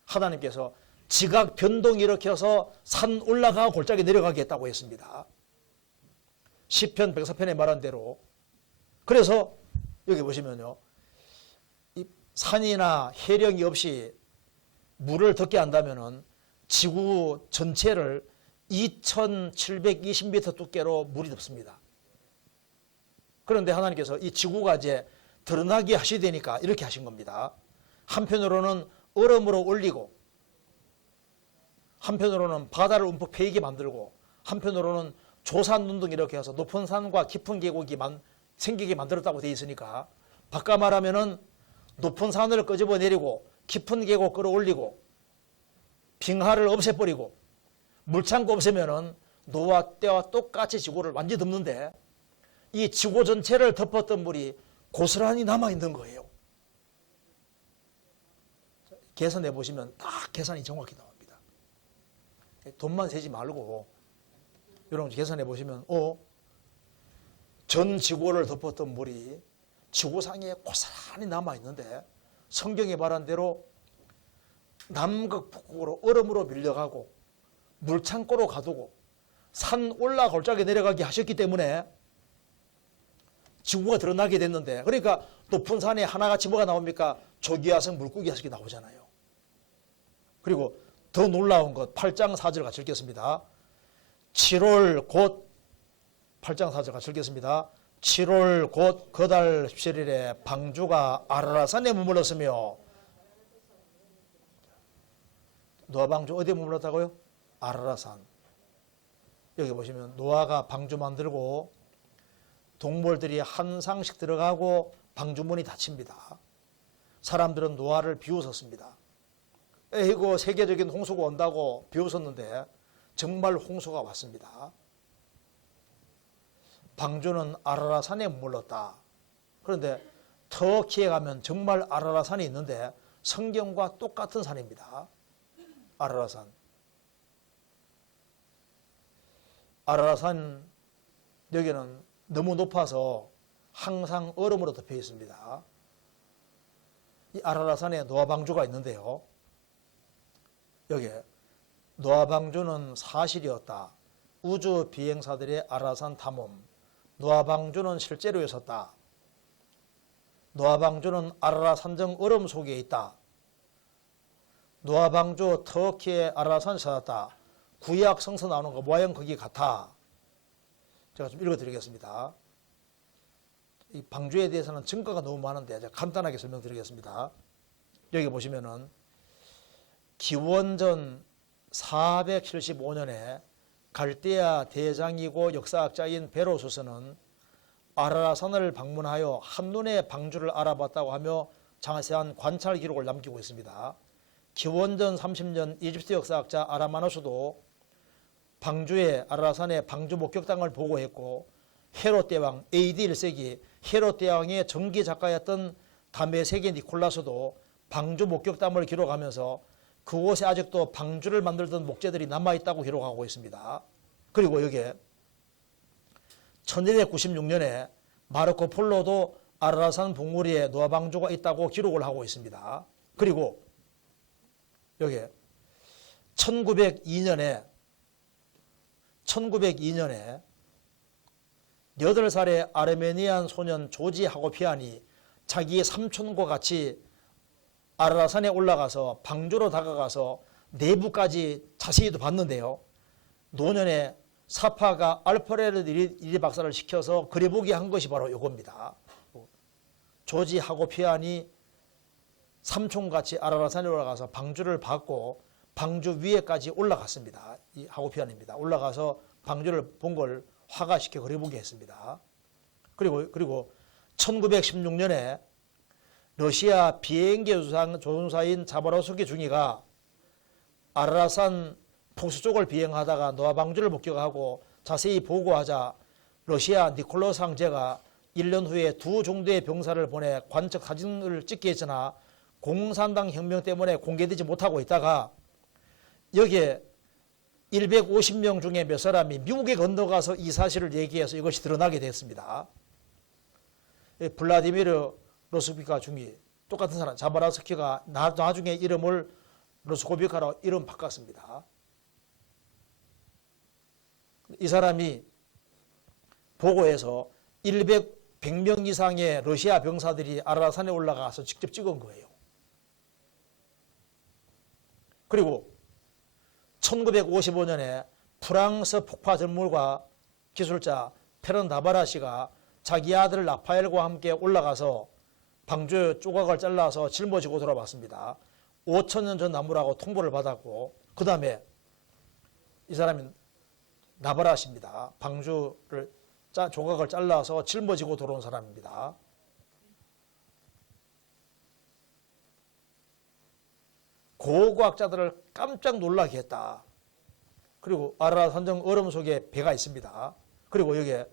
하나님께서 지각 변동 일으켜서 산 올라가고 골짜기 내려가게 했다고 했습니다. 시편 104편에 말한 대로. 그래서 여기 보시면요. 이 산이나 해령이 없이 물을 덮게 한다면은 지구 전체를 2,720m 두께로 물이 덮습니다. 그런데 하나님께서 이 지구가 이제 드러나게 하시되니까 이렇게 하신 겁니다. 한편으로는 얼음으로 올리고 한편으로는 바다를 움푹 패이게 만들고 한편으로는 조산 눈등 이렇게 해서 높은 산과 깊은 계곡이 생기게 만들었다고 되어 있으니까 바꿔 말하면은 높은 산을 끄집어 내리고 깊은 계곡 끌어올리고 빙하를 없애버리고 물창고 없애면은 노아 때와 똑같이 지구를 완전히 덮는데 이 지구 전체를 덮었던 물이 고스란히 남아있는 거예요. 계산해 보시면 딱 계산이 정확히 나옵니다. 돈만 세지 말고 여러분 계산해 보시면 전 지구를 덮었던 물이 지구상에 고스란히 남아있는데 성경에 말한 대로 남극 북극으로 얼음으로 밀려가고 물창고로 가두고 산 올라 골짜기 내려가게 하셨기 때문에 지구가 드러나게 됐는데 그러니까 높은 산에 하나같이 뭐가 나옵니까? 조기화석 물고기 화석이 나오잖아요. 그리고 더 놀라운 것 8장 4절 같이 읽겠습니다. 7월 곧 8장 4절 같이 읽겠습니다. 7월 곧 그달 17일에 방주가 아라라산에 머물렀으며 노아 방주 어디에 머물렀다고요? 아라라산. 여기 보시면 노아가 방주 만들고 동물들이 한 상씩 들어가고 방주문이 닫힙니다. 사람들은 노아를 비웃었습니다. 이거 세계적인 홍수가 온다고 비웃었는데 정말 홍수가 왔습니다. 방주는 아라라산에 머물렀다. 그런데 터키에 가면 정말 아라라산이 있는데 성경과 똑같은 산입니다. 아라라산. 아라라산 여기는 너무 높아서 항상 얼음으로 덮여 있습니다. 이 아라라산에 노아방주가 있는데요. 여기 노아방주는 사실이었다. 우주 비행사들의 아라라산 탐험. 노아방주는 실제로 있었다. 노아방주는 아라라산정 얼음 속에 있다. 노아방주 터키의 아라라산을 찾았다. 구약 성서 나오는 거 모양 거기 같아. 제가 좀 읽어드리겠습니다. 이 방주에 대해서는 증거가 너무 많은데 제가 간단하게 설명드리겠습니다. 여기 보시면은 기원전 475년에 갈대아 대장이고 역사학자인 베로수스는 아라라산을 방문하여 한눈에 방주를 알아봤다고 하며 자세한 관찰 기록을 남기고 있습니다. 기원전 30년 이집트 역사학자 아라마노스도 방주의 아라라산의 방주 목격당을 보고했고 헤롯 대왕 AD 1세기 헤롯 대왕의 전기 작가였던 다메섹의 니콜라스도 방주 목격담을 기록하면서 그곳에 아직도 방주를 만들던 목재들이 남아있다고 기록하고 있습니다. 그리고 여기에 1296년에 마르코 폴로도 아라라산 봉우리에 노아방주가 있다고 기록을 하고 있습니다. 그리고 여기에 1902년에 8살의 아르메니안 소년 조지 하고피안이 자기의 삼촌과 같이 아라라산에 올라가서 방주로 다가가서 내부까지 자세히 봤는데요. 노년에 사파가 알프레드 이리 박사를 시켜서 그려보게 한 것이 바로 이겁니다. 조지 하고피안이 삼촌같이 아라라산에 올라가서 방주를 봤고 방주 위에까지 올라갔습니다. 이 하고피안입니다. 올라가서 방주를 본 걸 화가시켜 그려보게 했습니다. 그리고 1916년에 러시아 비행기 조종사인 자바로스키 중위가 아라라산 북서쪽을 비행하다가 노아방주를 목격하고 자세히 보고하자 러시아 니콜라스 황제가 1년 후에 두 중대의 병사를 보내 관측 사진을 찍게 했으나 공산당 혁명 때문에 공개되지 못하고 있다가 여기에 150명 중에 몇 사람이 미국에 건너가서 이 사실을 얘기해서 이것이 드러나게 됐습니다. 블라디미르 로스코비카 중위 똑같은 사람 자바로스키가 나중에 이름을 로스코비카로 이름 바꿨습니다. 이 사람이 보고해서 100명 이상의 러시아 병사들이 아라라산에 올라가서 직접 찍은 거예요. 그리고 1955년에 프랑스 폭파 전문가 기술자 페런 다바라시가 자기 아들 라파엘과 함께 올라가서 방주 조각을 잘라서 짊어지고 돌아왔습니다. 5,000년 전 나무라고 통보를 받았고 그 다음에 이 사람이 나바라시입니다. 방주를 조각을 잘라서 짊어지고 돌아온 사람입니다. 고고학자들을 깜짝 놀라게 했다. 그리고 아라라산정 얼음 속에 배가 있습니다. 그리고 여기에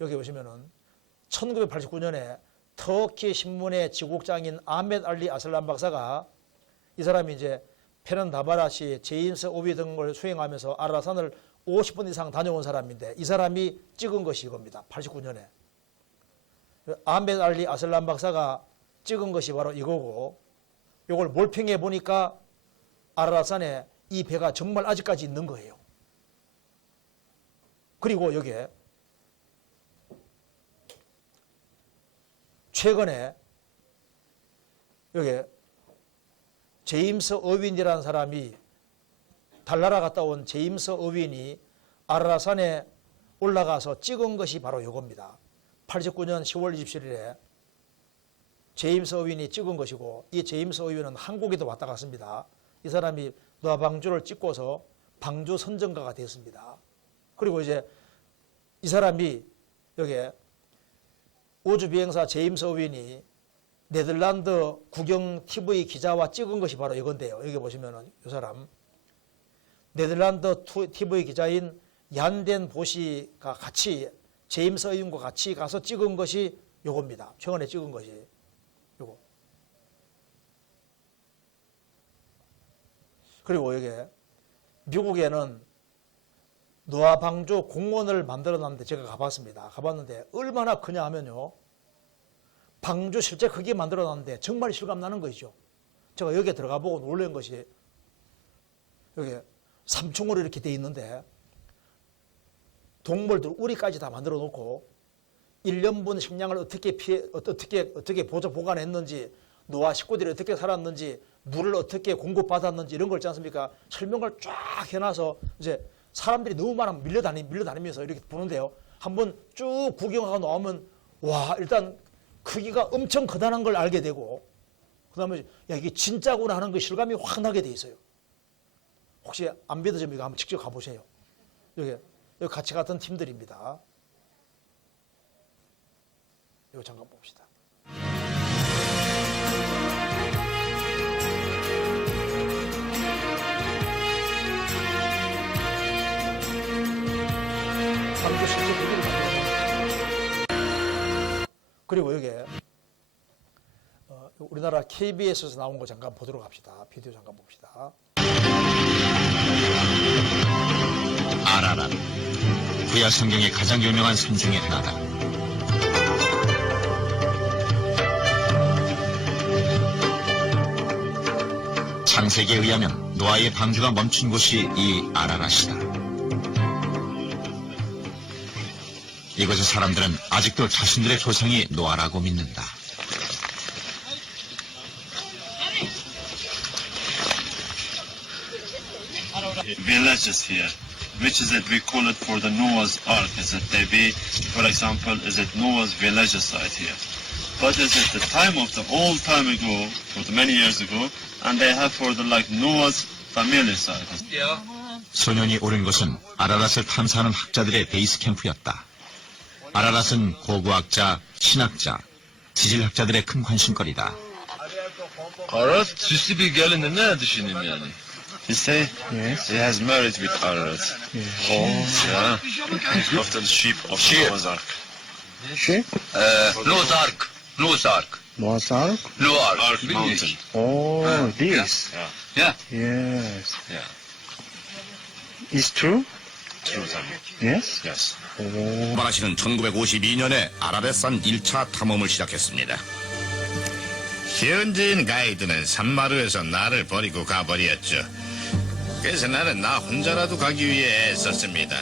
여기 보시면은 1989년에 터키 신문의 지국장인 아멧 알리 아슬란 박사가 이 사람이 이제 페런 다바라시, 제임스 오비 등을 수행하면서 아라라산을 50분 이상 다녀온 사람인데 이 사람이 찍은 것이 이겁니다. 89년에. 아멧 알리 아슬란 박사가 찍은 것이 바로 이거고 이걸 몰평해 보니까 아라라산에 이 배가 정말 아직까지 있는 거예요. 그리고 여기에 최근에 여기 제임스 어윈이라는 사람이 달나라 갔다 온 제임스 어윈이 아라라산에 올라가서 찍은 것이 바로 이겁니다. 89년 10월 27일에 제임스 어윈이 찍은 것이고 이 제임스 어윈은 한국에도 왔다 갔습니다. 이 사람이 노아방주를 찍고서 방주 선정가가 됐습니다. 그리고 이제 이 사람이 여기에 우주비행사 제임스 어윈이 네덜란드 국영 TV 기자와 찍은 것이 바로 이건데요. 여기 보시면은 이 사람 네덜란드 TV 기자인 얀덴 보시가 같이 제임스 어윈과 같이 가서 찍은 것이 요겁니다. 최근에 찍은 것이 요거. 그리고 이게 미국에는 노아 방주 공원을 만들어 놨는데 제가 가봤습니다. 가봤는데 얼마나 크냐 하면요. 방주 실제 크게 만들어 놨는데 정말 실감 나는 것이죠. 제가 여기에 들어가 보고 놀란 것이 여기 3층으로 이렇게 돼 있는데 동물들 우리까지 다 만들어 놓고 1년분 식량을 어떻게 보관했는지 노아 식구들이 어떻게 살았는지 물을 어떻게 공급받았는지 이런 걸 있지 않습니까? 설명을 쫙 해놔서 이제 사람들이 너무 많으면 밀려다니면서 이렇게 보는데요. 한번 쭉 구경하고 나오면 와 일단 크기가 엄청 크다는 걸 알게 되고 그다음에 야 이게 진짜구나 하는 그 실감이 확 나게 돼 있어요. 혹시 안 믿으시면 이거 한번 직접 가보세요. 여기 같이 갔던 팀들입니다. 이거 잠깐 봅시다. 방주 실제 크기를 만들어놨어요. 그리고 여기 우리나라 KBS에서 나온 거 잠깐 보도록 합시다. 비디오 잠깐 봅시다. 아라란, 구약 성경의 가장 유명한 산 중에 하나다. 창세기에 의하면 노아의 방주가 멈춘 곳이 이 아라랏이다. 이곳의 사람들은 아직도 자신들의 조상이 노아라고 믿는다. Villages here, which is it we call it for the Noah's Ark? Is it they be, for example, is it Noah's village site here? But is it the time of the old time ago, for the many years ago, and they have for the like Noah's family site? 소년이 오른 곳은 아라랏을 탐사하는 학자들의 베이스 캠프였다. 아라랏은 고고학자, 신학자, 지질학자들의 큰 관심거리다. Ararat süslü bir gelindi ne düşüneyim yani? You say? Yes. He has married with Ararat. Ya. After the sheep of Sheep. Noah's Ark. Şey? Noah's Ark. Noah's Ark. Noah's Ark? Noah's Ark Mountain. Oh, this. Yeah. Yes. Yeah. It's true? True time. Yes? Yes. 바라시는 1952년에 아라렛산 1차 탐험을 시작했습니다. 현지인 가이드는 산마루에서 나를 버리고 가버렸죠. 그래서 나는 나 혼자라도 가기 위해 애썼습니다.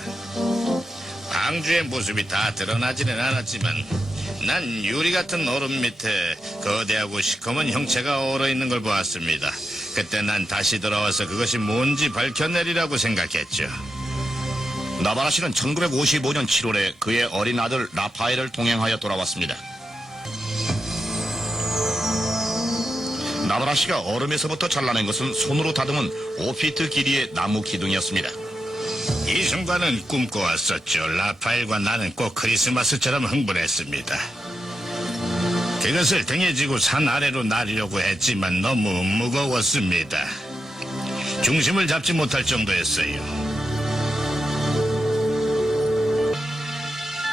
방주의 모습이 다 드러나지는 않았지만 난 유리 같은 얼음 밑에 거대하고 시커먼 형체가 얼어있는 걸 보았습니다. 그때 난 다시 돌아와서 그것이 뭔지 밝혀내리라고 생각했죠. 나바라시는 1955년 7월에 그의 어린 아들 라파엘을 동행하여 돌아왔습니다. 나바라시가 얼음에서부터 잘라낸 것은 손으로 다듬은 5피트 길이의 나무 기둥이었습니다. 이 순간은 꿈꿔왔었죠. 라파엘과 나는 꼭 크리스마스처럼 흥분했습니다. 그것을 등에 지고 산 아래로 나르려고 했지만 너무 무거웠습니다. 중심을 잡지 못할 정도였어요.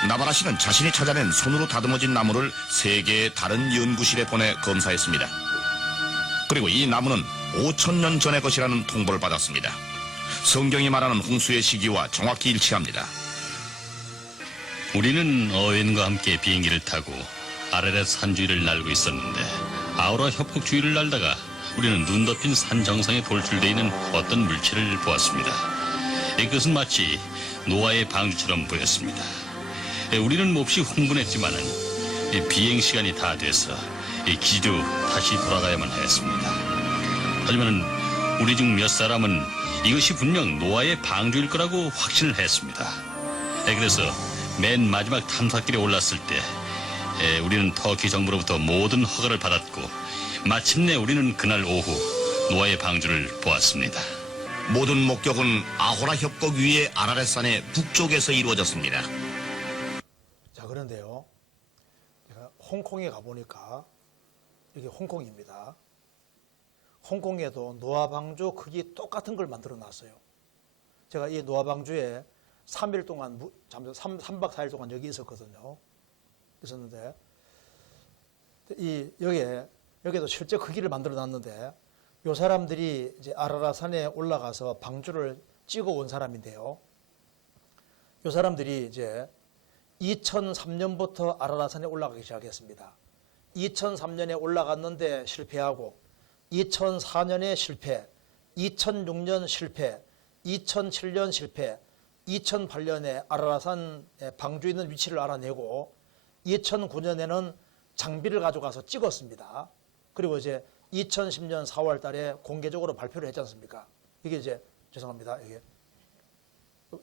나바라시는 자신이 찾아낸 손으로 다듬어진 나무를 3개의 다른 연구실에 보내 검사했습니다. 그리고 이 나무는 5,000년 전의 것이라는 통보를 받았습니다. 성경이 말하는 홍수의 시기와 정확히 일치합니다. 우리는 어윈과 함께 비행기를 타고 아라렛 산주위를 날고 있었는데 아우라 협곡주위를 날다가 우리는 눈 덮인 산 정상에 돌출되어 있는 어떤 물체를 보았습니다. 이것은 마치 노아의 방주처럼 보였습니다. 우리는 몹시 흥분했지만은 비행 시간이 다 돼서 기지로 다시 돌아가야만 했습니다. 하지만 우리 중 몇 사람은 이것이 분명 노아의 방주일 거라고 확신을 했습니다. 그래서 맨 마지막 탐사길에 올랐을 때 우리는 터키 정부로부터 모든 허가를 받았고 마침내 우리는 그날 오후 노아의 방주를 보았습니다. 모든 목격은 아호라 협곡 위의 아라렛산의 북쪽에서 이루어졌습니다. 자, 그런데요. 제가 홍콩에 가보니까 이게 홍콩입니다. 홍콩에도 노아 방주 크기 똑같은 걸 만들어 놨어요. 제가 이 노아 방주에 3일 동안 3박 4일 동안 여기 있었거든요. 있었는데 여기도 실제 크기를 만들어 놨는데 요 사람들이 이제 아라라산에 올라가서 방주를 찍어 온 사람인데요. 요 사람들이 이제 2003년부터 아라라산에 올라가기 시작했습니다. 2003년에 올라갔는데 실패하고 2004년에 실패, 2006년 실패, 2007년 실패, 2008년에 아라라산 방주에 있는 위치를 알아내고 2009년에는 장비를 가져가서 찍었습니다. 그리고 이제 2010년 4월 달에 공개적으로 발표를 했지 않습니까? 이게 이제 죄송합니다.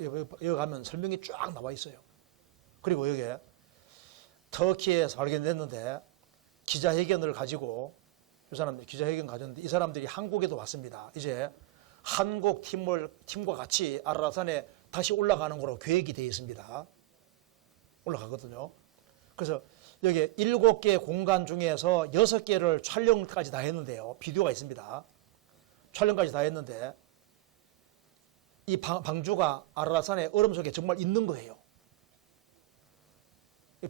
여기 가면 설명이 쫙 나와 있어요. 그리고 여기에 터키에서 발견됐는데 기자회견을 가지고 이 사람들이 기자회견 가졌는데 이 사람들이 한국에도 왔습니다. 이제 한국 팀과 같이 아라라산에 다시 올라가는 거로 계획이 되어 있습니다. 올라가거든요. 그래서 여기 7개 공간 중에서 6개를 촬영까지 다 했는데요. 비디오가 있습니다. 촬영까지 다 했는데 이 방주가 아라라산의 얼음 속에 정말 있는 거예요.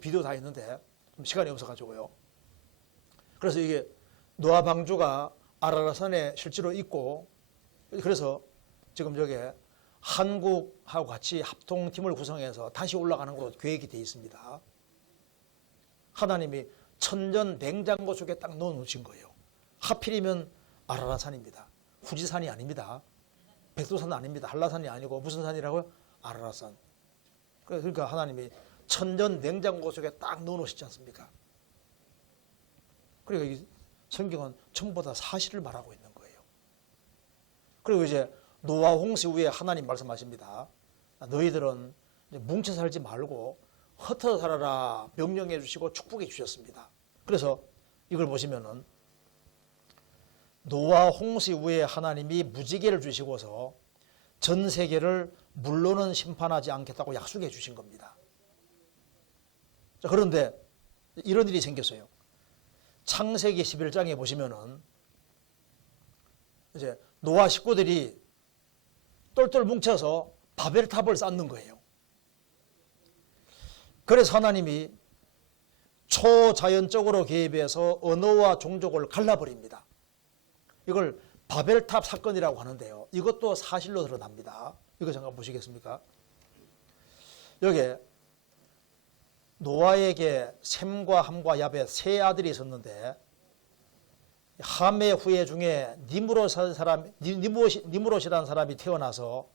비디오 다 있는데 시간이 없어가지고요. 그래서 이게 노아 방주가 아라라산에 실제로 있고 그래서 지금 여기 한국하고 같이 합동팀을 구성해서 다시 올라가는 걸로 계획이 되어 있습니다. 하나님이 천년 냉장고 속에 딱 넣어놓으신 거예요. 하필이면 아라라산입니다. 후지산이 아닙니다. 백두산 아닙니다. 한라산이 아니고 무슨 산이라고요? 아라라산. 그러니까 하나님이 천년 냉장고 속에 딱 넣어놓으시지 않습니까? 그리고 이 성경은 전부 다 사실을 말하고 있는 거예요. 그리고 이제 노아 홍수 후에 하나님 말씀하십니다. 너희들은 뭉쳐 살지 말고 흩어 살아라 명령해 주시고 축복해 주셨습니다. 그래서 이걸 보시면은 노아 홍수 후에 하나님이 무지개를 주시고서 전 세계를 물로는 심판하지 않겠다고 약속해 주신 겁니다. 자, 그런데 이런 일이 생겼어요. 창세기 11장에 보시면은 이제 노아 식구들이 똘똘 뭉쳐서 바벨탑을 쌓는 거예요. 그래서 하나님이 초자연적으로 개입해서 언어와 종족을 갈라버립니다. 이걸 바벨탑 사건이라고 하는데요. 이것도 사실로 드러납니다. 이거 잠깐 보시겠습니까? 여기 노아에게 셈과 함과 야벳 세 아들이 있었는데 함의 후예 중에 니무롯이라는 사람이 태어나서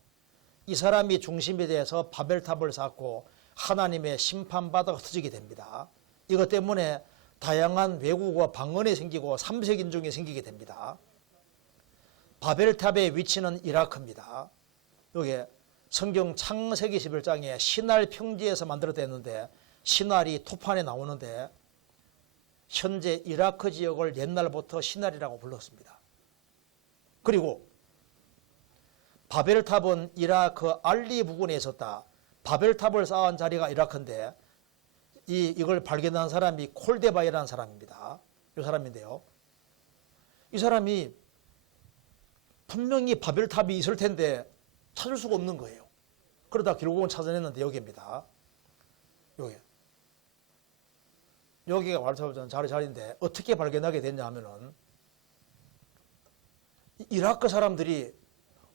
이 사람이 중심이 돼서 바벨탑을 쌓고 하나님의 심판바다가 흩어지게 됩니다. 이것 때문에 다양한 왜곡과 방언이 생기고 삼색인종이 생기게 됩니다. 바벨탑의 위치는 이라크입니다. 여기 성경 창세기 11장에 신할 평지에서 만들어졌는데 신할이 토판에 나오는데 현재 이라크 지역을 옛날부터 신할이라고 불렀습니다. 그리고 바벨탑은 이라크 알리 부근에 있었다. 바벨탑을 쌓은 자리가 이라크인데 이걸 발견한 사람이 콜데바이라는 사람입니다. 이 사람인데요. 이 사람이 분명히 바벨탑이 있을 텐데 찾을 수가 없는 거예요. 그러다 결국은 찾아냈는데 여기입니다. 여기가 바벨탑 자리인데 어떻게 발견하게 됐냐 하면은 이라크 사람들이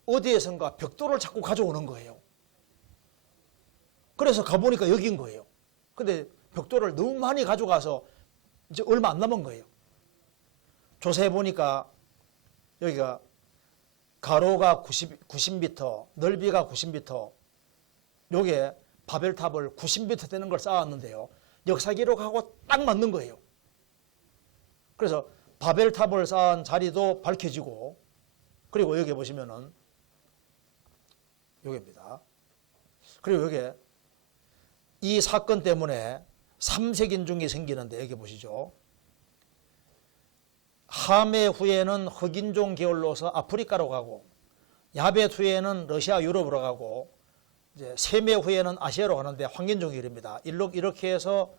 어디에선가 벽돌을 자꾸 가져오는 거예요. 그래서 가보니까 여기인 거예요. 근데 벽돌을 너무 많이 가져가서 이제 얼마 안 남은 거예요. 조사해 보니까 여기가 가로가 90m, 넓이가 90m, 요게 바벨탑을 90m 되는 걸 쌓았는데요. 역사 기록하고 딱 맞는 거예요. 그래서 바벨탑을 쌓은 자리도 밝혀지고, 그리고 여기 보시면은 여기입니다. 그리고 여기 이 사건 때문에 삼색인종이 생기는데 여기 보시죠. 함의 후에는 흑인종 계열로서 아프리카로 가고, 야벳 후에는 러시아 유럽으로 가고, 이제 셈의 후에는 아시아로 가는데 황인종이 이릅니다. 이렇게 해서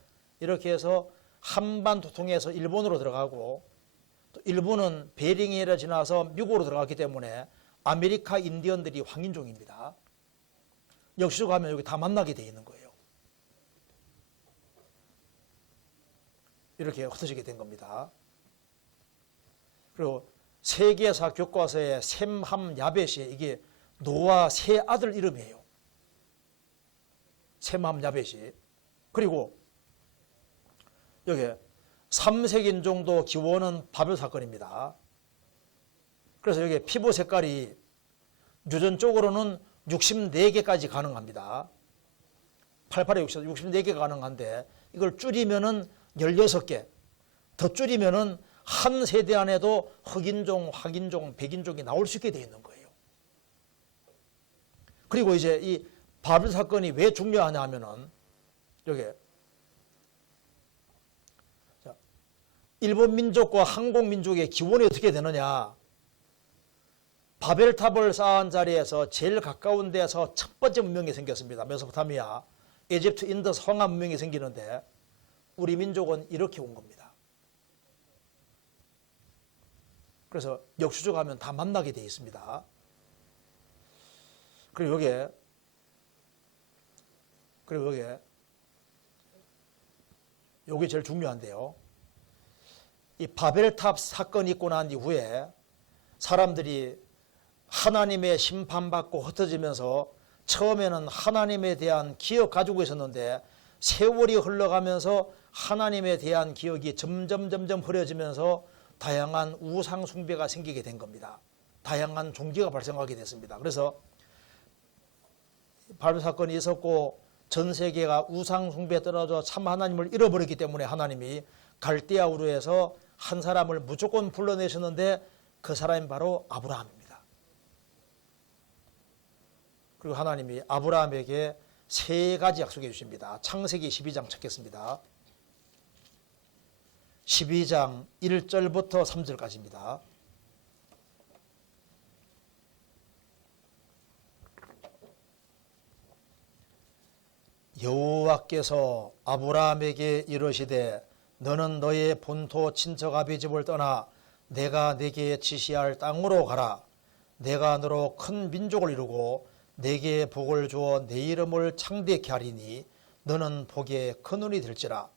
한반도 통해서 일본으로 들어가고, 또 일본은 베링해를 지나서 미국으로 들어갔기 때문에 아메리카 인디언들이 황인종입니다. 역수적 하면 여기 다 만나게 돼 있는 거예요. 이렇게 흩어지게 된 겁니다. 그리고 세계사 교과서의 셈함 야벳이 이게 노아 세 아들 이름이에요. 셈함 야벳이. 그리고 여기 3세긴 정도 기원은 바벨 사건입니다. 그래서 여기 피부 색깔이 유전적으로는 64개까지 가능합니다. 88에 64개가 가능한데 이걸 줄이면은 16개, 더 줄이면은 한 세대 안에도 흑인종, 확인종, 백인종이 나올 수 있게 되어 있는 거예요. 그리고 이제 이 바벨 사건이 왜 중요하냐 하면은 여기 일본 민족과 한국 민족의 기원이 어떻게 되느냐. 바벨탑을 쌓은 자리에서 제일 가까운 데서 첫 번째 문명이 생겼습니다. 메소포타미아, 이집트, 인더스 황하 문명이 생기는데 우리 민족은 이렇게 온 겁니다. 그래서 역수적 하면 다 만나게 되어 있습니다. 그리고 여기 제일 중요한데요. 이 바벨탑 사건이 있고 난 이후에 사람들이 하나님의 심판받고 흩어지면서 처음에는 하나님에 대한 기억 가지고 있었는데 세월이 흘러가면서 하나님에 대한 기억이 점점 흐려지면서 다양한 우상 숭배가 생기게 된 겁니다. 다양한 종교가 발생하게 됐습니다. 그래서 바벨 사건이 있었고 전 세계가 우상 숭배에 떨어져 참 하나님을 잃어버렸기 때문에 하나님이 갈대아 우르에서 한 사람을 무조건 불러내셨는데 그 사람이 바로 아브라함입니다. 그리고 하나님이 아브라함에게 세 가지 약속해 주십니다. 창세기 12장 찾겠습니다. 12장 1절부터 3절까지입니다. 여호와께서 아브라함에게 이르시되 너는 너의 본토 친척 아비 집을 떠나 내가 내게 지시할 땅으로 가라. 내가 너로 큰 민족을 이루고 내게 복을 주어 내 이름을 창대케 하리니 너는 복의 근원이 될지라.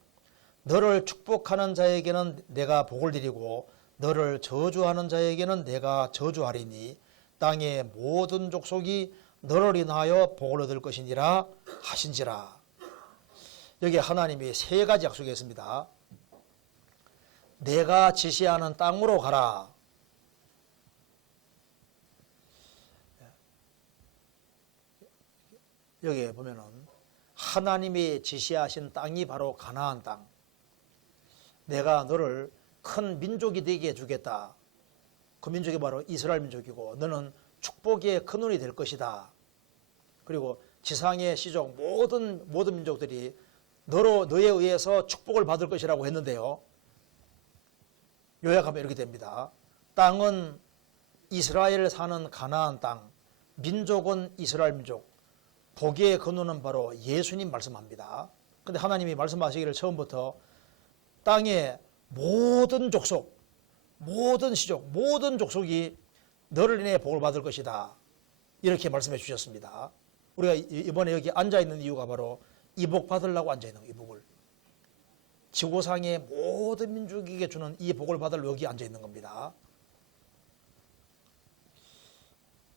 너를 축복하는 자에게는 내가 복을 드리고 너를 저주하는 자에게는 내가 저주하리니 땅의 모든 족속이 너를 인하여 복을 얻을 것이니라 하신지라. 여기 하나님이 세 가지 약속했습니다. 내가 지시하는 땅으로 가라. 여기 보면은 하나님이 지시하신 땅이 바로 가나안 땅. 내가 너를 큰 민족이 되게 해주겠다. 그 민족이 바로 이스라엘 민족이고 너는 축복의 근원이 될 것이다. 그리고 지상의 시족 모든 민족들이 너에 의해서 축복을 받을 것이라고 했는데요. 요약하면 이렇게 됩니다. 땅은 이스라엘 사는 가나안 땅, 민족은 이스라엘 민족, 복의 근원은 바로 예수님 말씀합니다. 그런데 하나님이 말씀하시기를 처음부터 땅의 모든 족속, 모든 시족, 모든 족속이 너를 인해 복을 받을 것이다. 이렇게 말씀해 주셨습니다. 우리가 이번에 여기 앉아있는 이유가 바로 이 복 받으려고 앉아있는 거예요. 이 복을. 지구상의 모든 민족에게 주는 이 복을 받으려고 여기 앉아있는 겁니다.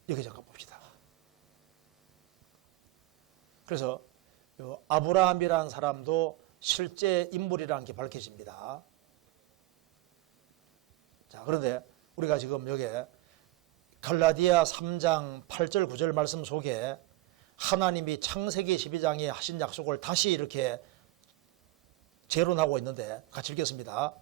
여기 잠깐 봅시다. 그래서 아브라함이라는 사람도 실제 인물이라는 게 밝혀집니다. 자, 그런데 우리가 지금 여기 갈라디아 3장 8절 9절 말씀 속에 하나님이 창세기 12장에 하신 약속을 다시 이렇게 재론하고 있는데 같이 읽겠습니다.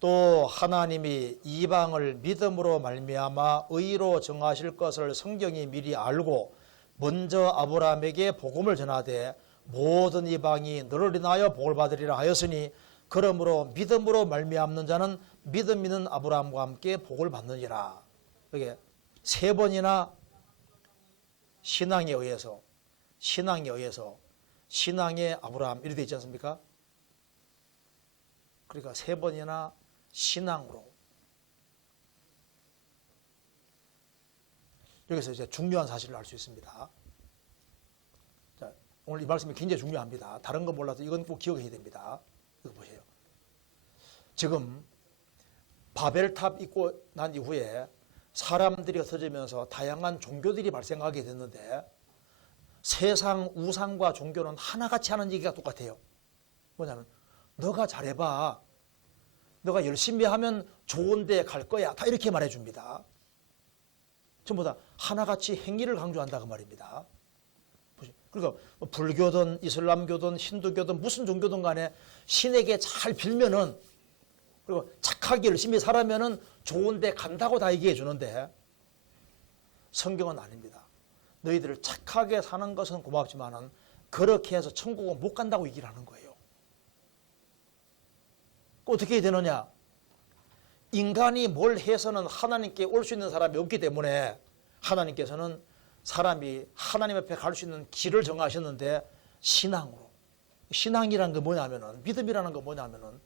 또 하나님이 이방을 믿음으로 말미암아 의로 정하실 것을 성경이 미리 알고 먼저 아브라함에게 복음을 전하되 모든 이방이 너를 인하여 복을 받으리라 하였으니 그러므로 믿음으로 말미암는 자는 믿음 있는 아브라함과 함께 복을 받느니라. 이게 세 번이나 신앙에 의해서 신앙의 아브라함 이렇게 되어 있지 않습니까? 그러니까 세 번이나 신앙으로. 여기서 이제 중요한 사실을 알 수 있습니다. 오늘 이 말씀이 굉장히 중요합니다. 다른 건 몰라도 이건 꼭 기억해야 됩니다. 이거 보세요. 지금 바벨탑 있고 난 이후에 사람들이 흩어지면서 다양한 종교들이 발생하게 됐는데 세상 우상과 종교는 하나같이 하는 얘기가 똑같아요. 뭐냐면 너가 잘해봐. 너가 열심히 하면 좋은 데 갈 거야. 다 이렇게 말해줍니다. 전부 다 하나같이 행위를 강조한다고 말입니다. 그러니까 불교든 이슬람교든 힌두교든 무슨 종교든 간에 신에게 잘 빌면은 그리고 착하게 열심히 살아면은 좋은 데 간다고 다 얘기해 주는데 성경은 아닙니다. 너희들 착하게 사는 것은 고맙지만은 그렇게 해서 천국은 못 간다고 얘기를 하는 거예요. 어떻게 해야 되느냐? 인간이 뭘 해서는 하나님께 올 수 있는 사람이 없기 때문에 하나님께서는 사람이 하나님 앞에 갈 수 있는 길을 정하셨는데 신앙으로. 신앙이라는 게 뭐냐면은 믿음이라는 거 뭐냐면은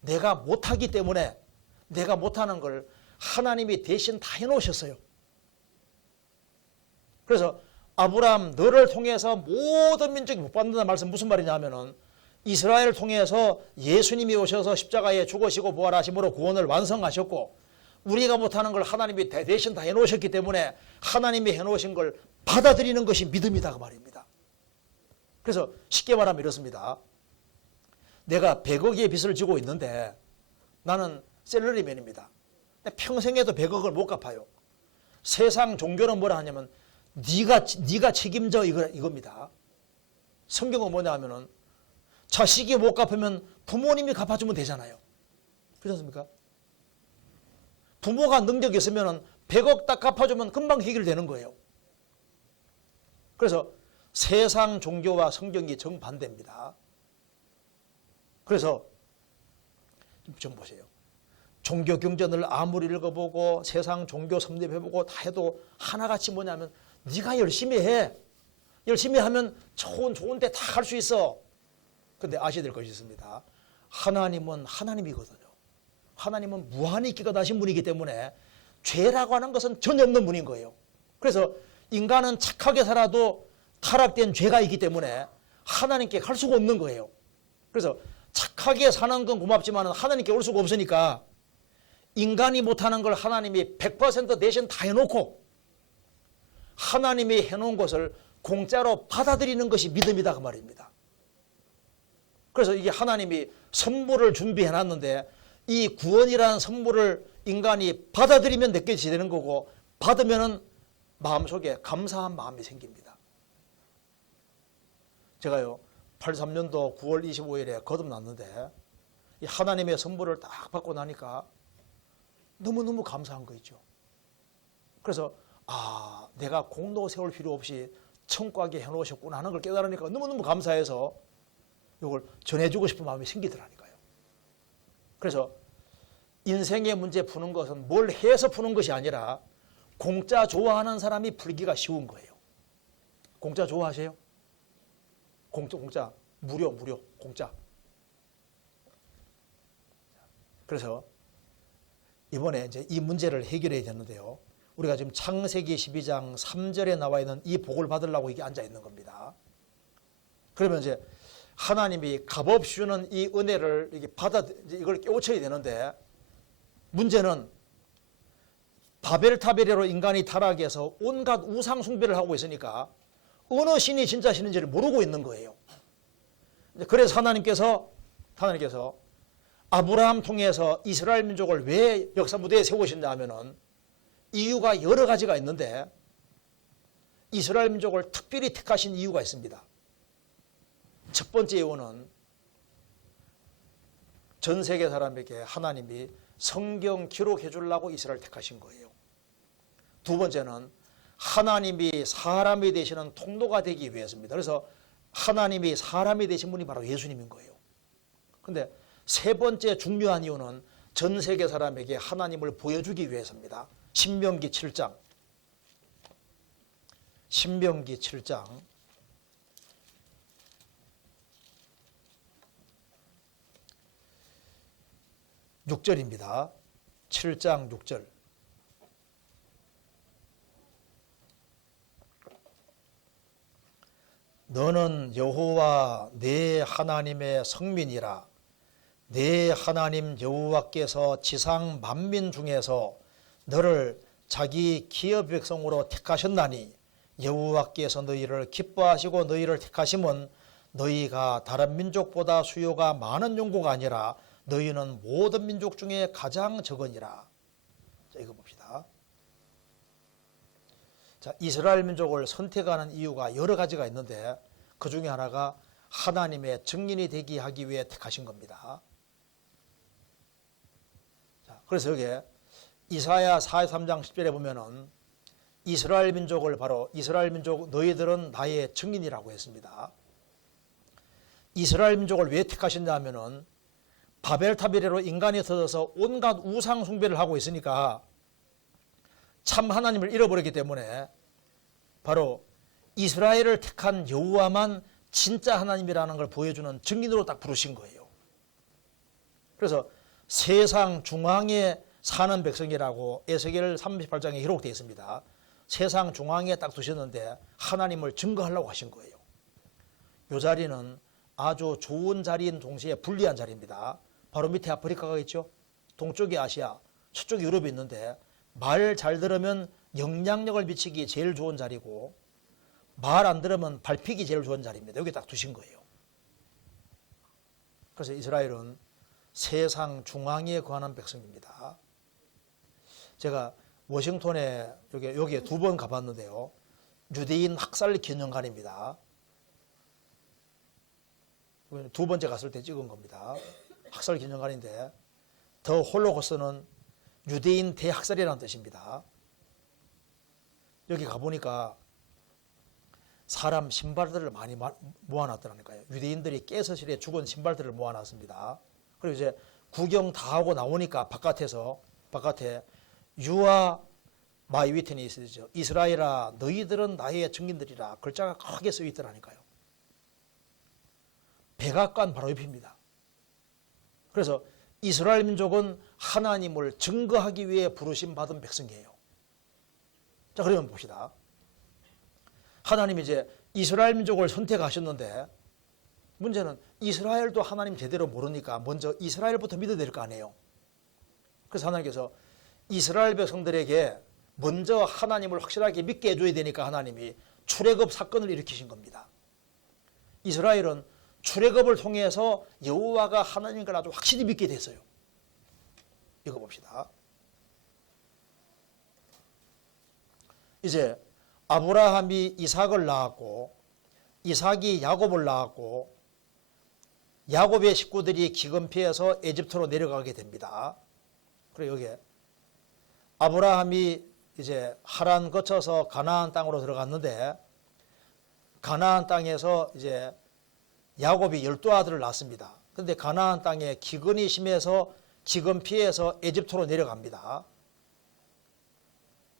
내가 못하기 때문에 내가 못하는 걸 하나님이 대신 다 해놓으셨어요. 그래서 아브라함 너를 통해서 모든 민족이 못 받는다는 말씀 무슨 말이냐 하면은 이스라엘을 통해서 예수님이 오셔서 십자가에 죽으시고 부활하심으로 구원을 완성하셨고 우리가 못하는 걸 하나님이 대신 다 해놓으셨기 때문에 하나님이 해놓으신 걸 받아들이는 것이 믿음이다 그 말입니다. 그래서 쉽게 말하면 이렇습니다. 내가 100억의 빚을 지고 있는데 나는 셀러리맨입니다. 평생에도 100억을 못 갚아요. 세상 종교는 뭐라 하냐면 네가 책임져 이겁니다. 성경은 뭐냐 하면은 자식이 못 갚으면 부모님이 갚아주면 되잖아요. 그렇지 않습니까? 부모가 능력이 있으면 100억 딱 갚아주면 금방 해결되는 거예요. 그래서 세상 종교와 성경이 정반대입니다. 그래서 좀 보세요. 종교 경전을 아무리 읽어보고 세상 종교 섭렵해보고 다 해도 하나같이 뭐냐면 네가 열심히 해. 열심히 하면 좋은 데 다 갈 수 있어. 근데 아셔야 될 것이 있습니다. 하나님은 하나님이거든요. 하나님은 무한히 기가 나신 분이기 때문에 죄라고 하는 것은 전혀 없는 분인 거예요. 그래서 인간은 착하게 살아도 타락된 죄가 있기 때문에 하나님께 갈 수가 없는 거예요. 그래서 착하게 사는 건 고맙지만 하나님께 올 수가 없으니까 인간이 못하는 걸 하나님이 100% 대신 다 해놓고 하나님이 해놓은 것을 공짜로 받아들이는 것이 믿음이다 그 말입니다. 그래서 이게 하나님이 선물을 준비해놨는데 이 구원이라는 선물을 인간이 받아들이면 느껴지는 거고 받으면은 마음속에 감사한 마음이 생깁니다. 제가요 83년도 9월 25일에 거듭났는데 이 하나님의 선물을 딱 받고 나니까 너무너무 감사한 거 있죠. 그래서 내가 공로 세울 필요 없이 천국하게 해놓으셨구나 하는 걸 깨달으니까 너무너무 감사해서 이걸 전해주고 싶은 마음이 생기더라니까요. 그래서 인생의 문제 푸는 것은 뭘 해서 푸는 것이 아니라 공짜 좋아하는 사람이 풀기가 쉬운 거예요. 공짜 좋아하세요? 공짜 무료 공짜. 그래서 이번에 이제 이 문제를 해결해야 되는데요. 우리가 지금 창세기 12장 3절에 나와 있는 이 복을 받으려고 이게 앉아 있는 겁니다. 그러면 이제 하나님이 값없이 주는 이 은혜를 이걸 깨우쳐야 되는데 문제는 바벨탑으로 인간이 타락해서 온갖 우상 숭배를 하고 있으니까 어느 신이 진짜 신인지를 모르고 있는 거예요. 그래서 하나님께서 아브라함 통해서 이스라엘 민족을 왜 역사 무대에 세우셨냐 하면은 이유가 여러 가지가 있는데 이스라엘 민족을 특별히 택하신 이유가 있습니다. 첫 번째 이유는 전 세계 사람에게 하나님이 성경 기록해 주려고 이스라엘 택하신 거예요. 두 번째는 하나님이 사람이 되시는 통로가 되기 위해서입니다. 그래서 하나님이 사람이 되신 분이 바로 예수님인 거예요. 그런데 세 번째 중요한 이유는 전 세계 사람에게 하나님을 보여주기 위해서입니다. 신명기 7장 6절입니다. 7장 6절. 너는 여호와 내 하나님의 성민이라. 내 하나님 여호와께서 지상 만민 중에서 너를 자기 기업 백성으로 택하셨나니 여호와께서 너희를 기뻐하시고 너희를 택하심은 너희가 다른 민족보다 수요가 많은 용고가 아니라 너희는 모든 민족 중에 가장 적으니라. 자, 이거 봅시다. 자, 이스라엘 민족을 선택하는 이유가 여러 가지가 있는데 그 중에 하나가 하나님의 증인이 되게 하기 위해 택하신 겁니다. 자, 그래서 여기에 이사야 43장 10절에 보면은 이스라엘 민족을 바로 이스라엘 민족 너희들은 나의 증인이라고 했습니다. 이스라엘 민족을 왜 택하셨냐 하면은 바벨탑 이래로 인간이 터져서 온갖 우상 숭배를 하고 있으니까 참 하나님을 잃어버렸기 때문에 바로 이스라엘을 택한 여호와만 진짜 하나님이라는 걸 보여주는 증인으로 딱 부르신 거예요. 그래서 세상 중앙에 사는 백성이라고 에스겔 38장에 기록되어 있습니다. 세상 중앙에 딱 두셨는데 하나님을 증거하려고 하신 거예요. 이 자리는 아주 좋은 자리인 동시에 불리한 자리입니다. 바로 밑에 아프리카가 있죠. 동쪽이 아시아, 서쪽이 유럽이 있는데 말 잘 들으면 영향력을 미치기 제일 좋은 자리고 말 안 들으면 밟히기 제일 좋은 자리입니다. 여기 딱 두신 거예요. 그래서 이스라엘은 세상 중앙에 거하는 백성입니다. 제가 워싱턴에 여기에 2번 가봤는데요. 유대인 학살 기념관입니다. 2번째 갔을 때 찍은 겁니다. 학살 기념관인데 더 홀로코스트는 유대인 대학살이라는 뜻입니다. 여기 가보니까 사람 신발들을 많이 모아놨더라니까요. 유대인들이 깨서실에 죽은 신발들을 모아놨습니다. 그리고 이제 구경 다 하고 나오니까 바깥에 유아 마이 위트니스죠. 이스라엘아 너희들은 나의 증인들이라 글자가 크게 쓰여 있더라니까요. 백악관 바로 옆입니다. 그래서 이스라엘 민족은 하나님을 증거하기 위해 부르심 받은 백성이에요. 자, 그러면 봅시다. 하나님이 이제 이스라엘 민족을 선택하셨는데 문제는 이스라엘도 하나님 제대로 모르니까 먼저 이스라엘부터 믿어야 될 거 아니에요. 그래서 하나님께서 이스라엘 백성들에게 먼저 하나님을 확실하게 믿게 해줘야 되니까 하나님이 출애굽 사건을 일으키신 겁니다. 이스라엘은 출애굽을 통해서 여호와가 하나님인 걸 아주 확실히 믿게 됐어요. 이거 봅시다. 이제 아브라함이 이삭을 낳았고 이삭이 야곱을 낳았고 야곱의 식구들이 기근 피해서 에집트로 내려가게 됩니다. 그리고 여기에 아브라함이 이제 하란 거쳐서 가나안 땅으로 들어갔는데 가나안 땅에서 이제 야곱이 12아들을 낳습니다. 그런데 가나안 땅에 기근이 심해서 기근 피해서 에집트로 내려갑니다.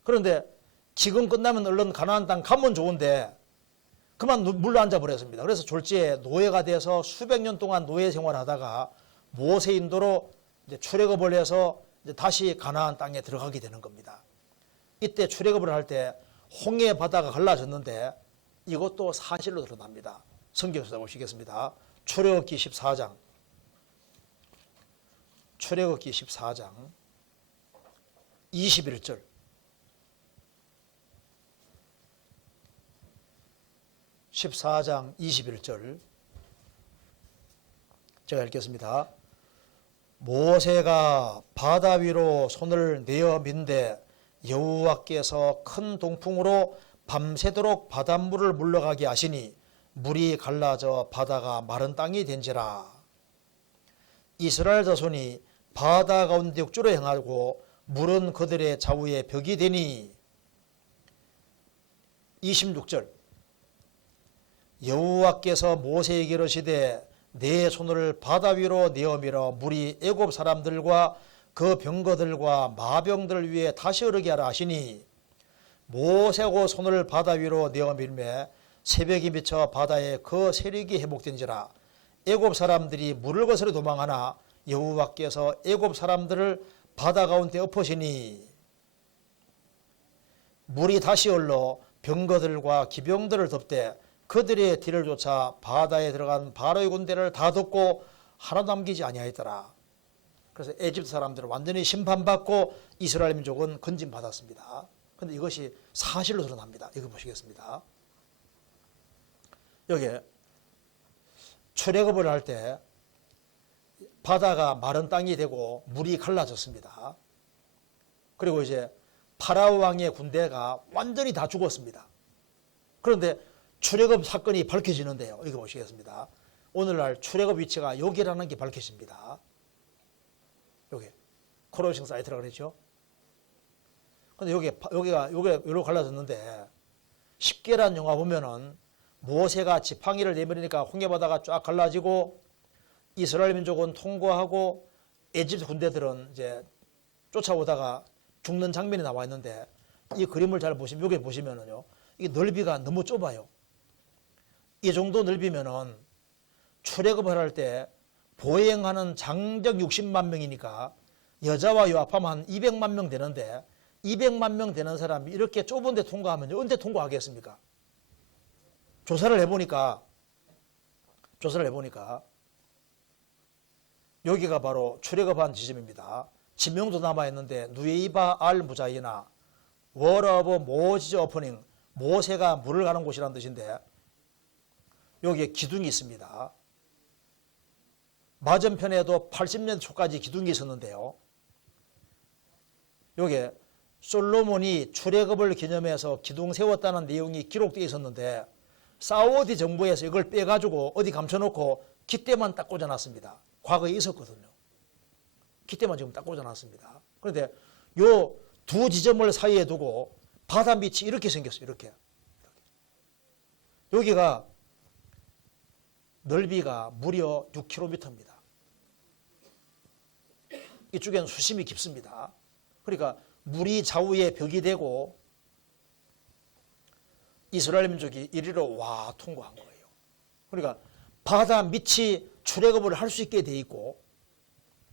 그런데 기근 끝나면 얼른 가나안 땅 가면 좋은데 그만 물러앉아 버렸습니다. 그래서 졸지에 노예가 돼서 수백 년 동안 노예 생활하다가 모세 인도로 이제 출애굽을 해서 이제 다시 가나안 땅에 들어가게 되는 겁니다. 이때 출애굽을 할 때 홍해 바다가 갈라졌는데 이것도 사실로 드러납니다. 성경에서 보시겠습니다. 출애굽기 14장 21절 제가 읽겠습니다. 모세가 바다 위로 손을 내어 민대 여호와께서 큰 동풍으로 밤새도록 바닷물을 물러가게 하시니 물이 갈라져 바다가 마른 땅이 된지라. 이스라엘 자손이 바다 가운데 육지로 행하고 물은 그들의 좌우에 벽이 되니. 26절 여호와께서 모세에게 이르시되 내 손을 바다 위로 내어 밀어 물이 애굽 사람들과 그 병거들과 마병들 위에 다시 흐르게 하라 하시니 모세고 손을 바다 위로 내어 밀매 새벽이 미쳐 바다에 그 세력이 회복된지라. 애굽 사람들이 물을 거스려 도망하나 여호와께서 애굽 사람들을 바다 가운데 엎으시니 물이 다시 흘러 병거들과 기병들을 덮되 그들의 뒤를 쫓아 바다에 들어간 바로의 군대를 다 덮고 하나도 남기지 아니하였더라. 그래서 에집트 사람들은 완전히 심판받고 이스라엘 민족은 건진받았습니다. 그런데 이것이 사실로 드러납니다. 이거 보시겠습니다. 여기 출애굽을 할 때 바다가 마른 땅이 되고 물이 갈라졌습니다. 그리고 이제 파라오 왕의 군대가 완전히 다 죽었습니다. 그런데 출애굽 사건이 밝혀지는데요. 이거 보시겠습니다. 오늘날 출애굽 위치가 여기라는 게 밝혀집니다. 여기 코로싱 사이트라고 그랬죠. 근데 여기가 여기로 갈라졌는데 10계란 영화 보면은 모세가 지팡이를 내밀으니까 홍해바다가 쫙 갈라지고 이스라엘 민족은 통과하고 에집트 군대들은 이제 쫓아오다가 죽는 장면이 나와 있는데 이 그림을 잘 보시면 여기 보시면은요. 이 넓이가 너무 좁아요. 이 정도 넓이면은 출애굽을 할 때 보행하는 장정 60만 명이니까 여자와 유아파만 한 200만 명 되는데 200만 명 되는 사람이 이렇게 좁은 데 통과하면 언제 통과하겠습니까? 조사를 해보니까 여기가 바로 출애굽한 지점입니다. 지명도 남아있는데 누에이바 알 무자이나 월 오브 모지즈 오프닝 모세가 물을 가는 곳이라는 뜻인데 여기에 기둥이 있습니다. 맞은편에도 80년 초까지 기둥이 있었는데요. 여기에 솔로몬이 출애굽을 기념해서 기둥 세웠다는 내용이 기록되어 있었는데 사우디 정부에서 이걸 빼가지고 어디 감춰놓고 깃대만 딱 꽂아놨습니다. 과거에 있었거든요. 깃대만 지금 딱 꽂아놨습니다. 그런데 요 두 지점을 사이에 두고 바다 밑이 이렇게 생겼어요. 이렇게. 여기가 넓이가 무려 6km입니다. 이쪽에는 수심이 깊습니다. 그러니까 물이 좌우에 벽이 되고 이스라엘 민족이 이리로 와 통과한 거예요. 그러니까 바다 밑이 출애굽을 할 수 있게 돼 있고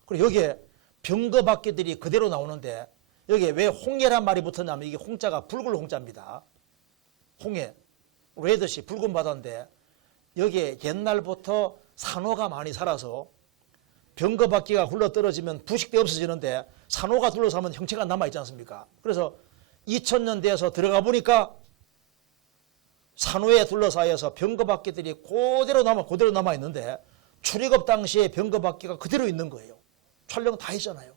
그리고 여기에 병거바퀴들이 그대로 나오는데 여기에 왜 홍해란 말이 붙었냐면 이게 홍자가 붉은 홍자입니다. 홍해, 레드시 붉은 바다인데 여기에 옛날부터 산호가 많이 살아서 병거바퀴가 굴러떨어지면 부식돼 없어지는데 산호가 둘러싸면 형체가 남아있지 않습니까? 그래서 2000년 돼서 들어가 보니까 산호에 둘러싸여서 병거바퀴들이 그대로 남아있는데 출애굽 당시에 병거바퀴가 그대로 있는 거예요. 촬영 다 했잖아요.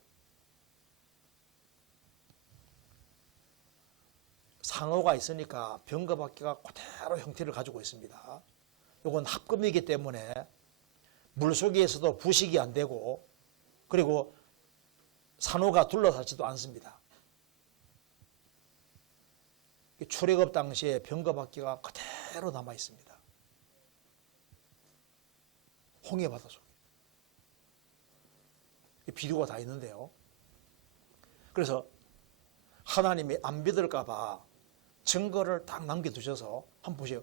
산호가 있으니까 병거바퀴가 그대로 형태를 가지고 있습니다. 이건 합금이기 때문에 물속에서도 부식이 안 되고 그리고 산호가 둘러싸지도 않습니다. 출애굽 당시에 병거바퀴가 그대로 남아 있습니다. 홍해 바다 속에. 비료가 다 있는데요. 그래서 하나님이 안 믿을까 봐 증거를 딱 남겨두셔서 한번 보세요.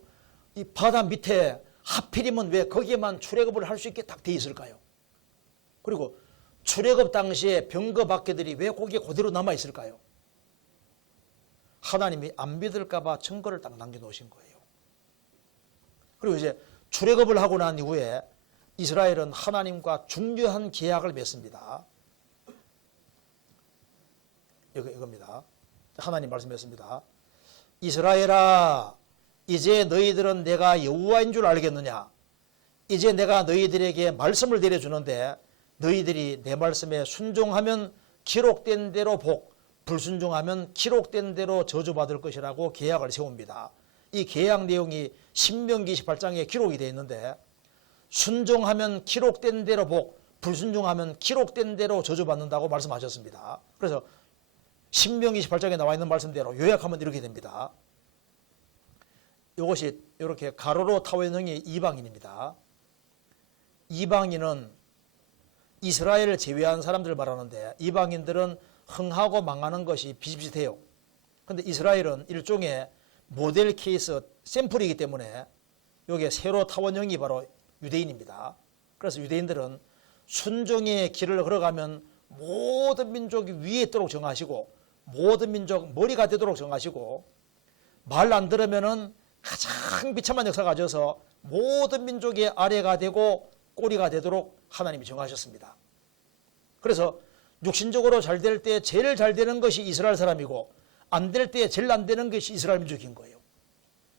이 바다 밑에 하필이면 왜 거기에만 출애굽을 할 수 있게 딱 돼 있을까요? 그리고 출애굽 당시에 병거바퀴들이 왜 거기에 그대로 남아 있을까요? 하나님이 안 믿을까 봐 증거를 딱 남겨놓으신 거예요. 그리고 이제 출애굽을 하고 난 이후에 이스라엘은 하나님과 중요한 계약을 맺습니다. 이겁니다. 하나님 말씀했습니다. 이스라엘아, 이제 너희들은 내가 여호와인 줄 알겠느냐? 이제 내가 너희들에게 말씀을 내려주는데 너희들이 내 말씀에 순종하면 기록된 대로 복, 불순종하면 기록된 대로 저주받을 것이라고 계약을 세웁니다. 이 계약 내용이 신명기 28장에 기록이 되어 있는데 순종하면 기록된 대로 복, 불순종하면 기록된 대로 저주받는다고 말씀하셨습니다. 그래서 신명기 28장에 나와 있는 말씀대로 요약하면 이렇게 됩니다. 이것이 이렇게 가로로 타워 있는 게 이방인입니다. 이방인은 이스라엘을 제외한 사람들을 말하는데 이방인들은 흥하고 망하는 것이 비슷비슷해요. 그런데 이스라엘은 일종의 모델 케이스 샘플이기 때문에 여기에 세로 타원형이 바로 유대인입니다. 그래서 유대인들은 순종의 길을 걸어가면 모든 민족이 위에 있도록 정하시고 모든 민족 머리가 되도록 정하시고 말 안 들으면은 가장 비참한 역사가 가져서 모든 민족의 아래가 되고 꼬리가 되도록 하나님이 정하셨습니다. 그래서 육신적으로 잘 될 때 제일 잘 되는 것이 이스라엘 사람이고 안 될 때 제일 안 되는 것이 이스라엘 민족인 거예요.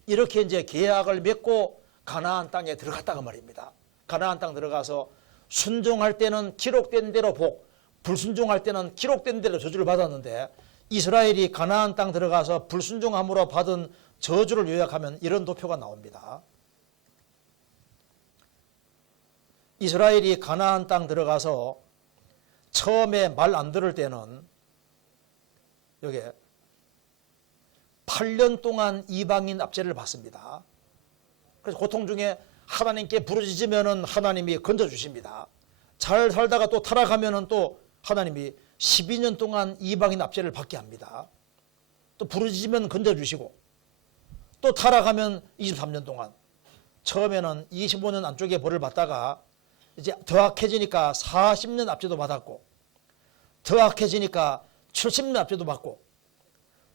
이렇게 이제 계약을 맺고 가나안 땅에 들어갔다가 말입니다. 가나안 땅 들어가서 순종할 때는 기록된 대로 복, 불순종할 때는 기록된 대로 저주를 받았는데 이스라엘이 가나안 땅 들어가서 불순종함으로 받은 저주를 요약하면 이런 도표가 나옵니다. 이스라엘이 가나안 땅 들어가서 처음에 말 안 들을 때는 여기 8년 동안 이방인 압제를 받습니다. 그래서 고통 중에 하나님께 부르짖으면 하나님이 건져주십니다. 잘 살다가 또 타락하면 또 하나님이 12년 동안 이방인 압제를 받게 합니다. 또 부르짖으면 건져주시고 또 타락하면 23년 동안, 처음에는 25년 안쪽에 벌을 받다가 이제 더 악해지니까 40년 압제도 받았고, 더 악해지니까 70년 압제도 받고,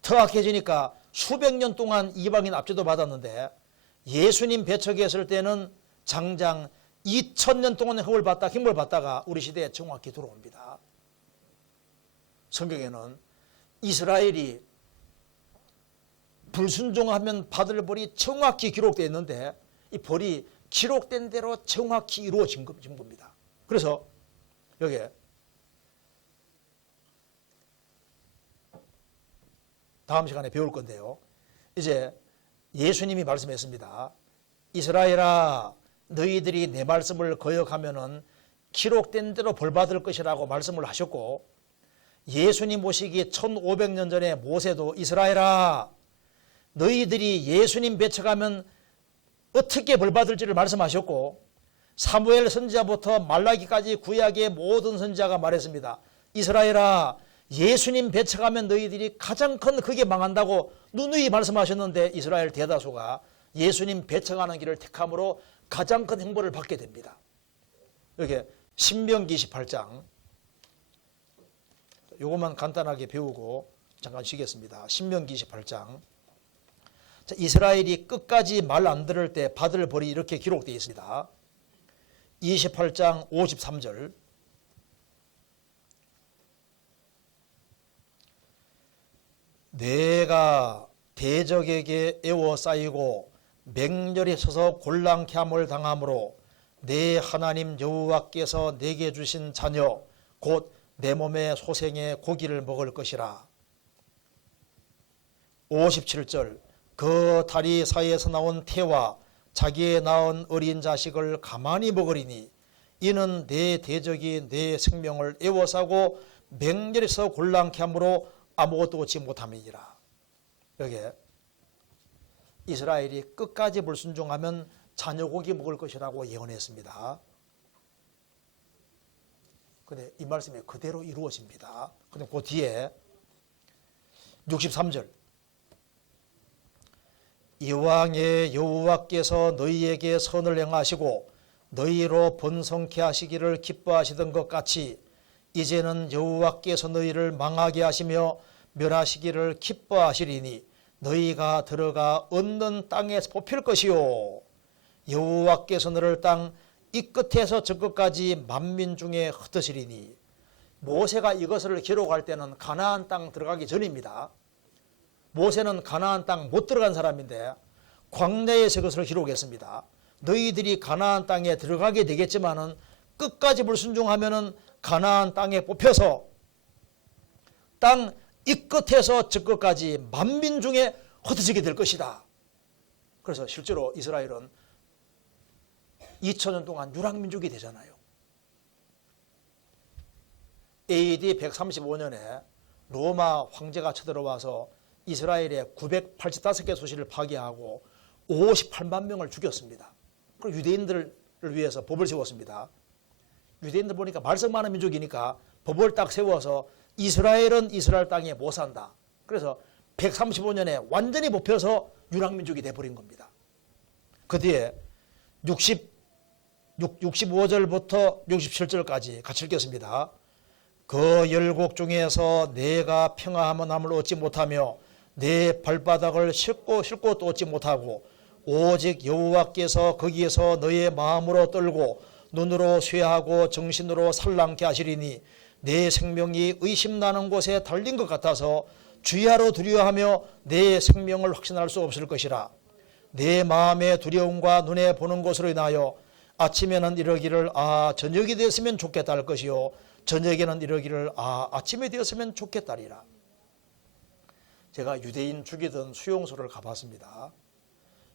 더 악해지니까 수백 년 동안 이방인 압제도 받았는데 예수님 배척했을 때는 장장 2000년 동안 힘을 받다가 우리 시대에 정확히 들어옵니다. 성경에는 이스라엘이 불순종하면 받을 벌이 정확히 기록되어 있는데 이 벌이 기록된 대로 정확히 이루어진 겁니다. 그래서 여기에 다음 시간에 배울 건데요. 이제 예수님이 말씀했습니다. 이스라엘아, 너희들이 내 말씀을 거역하면은 기록된 대로 벌받을 것이라고 말씀을 하셨고, 예수님 오시기 1500년 전에 모세도 이스라엘아, 너희들이 예수님 배척하면 어떻게 벌받을지를 말씀하셨고, 사무엘 선지자부터 말라기까지 구약의 모든 선지자가 말했습니다. 이스라엘아, 예수님 배척하면 너희들이 가장 큰 크게 망한다고 누누이 말씀하셨는데 이스라엘 대다수가 예수님 배척하는 길을 택함으로 가장 큰 행보를 받게 됩니다. 여기 신명기 28장, 요것만 간단하게 배우고 잠깐 쉬겠습니다. 신명기 28장. 자, 이스라엘이 끝까지 말 안 들을 때 받을 벌이 이렇게 기록되어 있습니다. 28장 53절. 내가 대적에게 애워싸이고 맹렬히 서서 곤란케 함을 당함으로 내 하나님 여호와께서 내게 주신 자녀 곧 내 몸의 소생의 고기를 먹을 것이라. 57절. 그 다리 사이에서 나온 태와 자기의 낳은 어린 자식을 가만히 먹으리니 이는 내 대적이 내 생명을 애워싸고 맹렬히 서서 곤란케 함으로 아무것도 얻지 못함이니라. 여기에 이스라엘이 끝까지 불순종하면 자녀고기 먹을 것이라고 예언했습니다. 근데 이 말씀이 그대로 이루어집니다. 근데 그 뒤에 63절. 이왕의 여호와께서 너희에게 선을 행하시고 너희로 번성케 하시기를 기뻐하시던 것 같이 이제는 여호와께서 너희를 망하게 하시며 멸하시기를 기뻐하시리니 너희가 들어가 얻는 땅에서 뽑힐 것이요 여호와께서 너를 땅 이 끝에서 저 끝까지 만민 중에 흩으시리니. 모세가 이것을 기록할 때는 가나안 땅 들어가기 전입니다. 모세는 가나안 땅 못 들어간 사람인데 광야에서 그것을 기록했습니다. 너희들이 가나안 땅에 들어가게 되겠지만은 끝까지 불순종하면은 가나안 땅에 뽑혀서 땅 이 끝에서 저 끝까지 만민 중에 흩어지게 될 것이다. 그래서 실제로 이스라엘은 2000년 동안 유랑민족이 되잖아요. AD 135년에 로마 황제가 쳐들어와서 이스라엘의 985개 도시를 파괴하고 58만 명을 죽였습니다. 그리고 유대인들을 위해서 법을 세웠습니다. 유대인들 보니까 말썽 많은 민족이니까 법을 딱 세워서 이스라엘은 이스라엘 땅에 못 산다. 그래서 135년에 완전히 뽑혀서 유랑민족이 돼버린 겁니다. 그 뒤에 65절부터 67절까지 같이 읽겠습니다. 그 열국 중에서 내가 평화함은 함을 얻지 못하며 내 발바닥을 싣고 또 얻지 못하고 오직 여호와께서 거기에서 너의 마음으로 떨고 눈으로 쇠하고 정신으로 살랑케 하시리니 내 생명이 의심나는 곳에 달린 것 같아서 주야로 두려워하며 내 생명을 확신할 수 없을 것이라. 내 마음의 두려움과 눈에 보는 것으로 인하여 아침에는 이러기를 저녁이 되었으면 좋겠다 할 것이요 저녁에는 이러기를 아침이 되었으면 좋겠다리라. 제가 유대인 죽이던 수용소를 가봤습니다.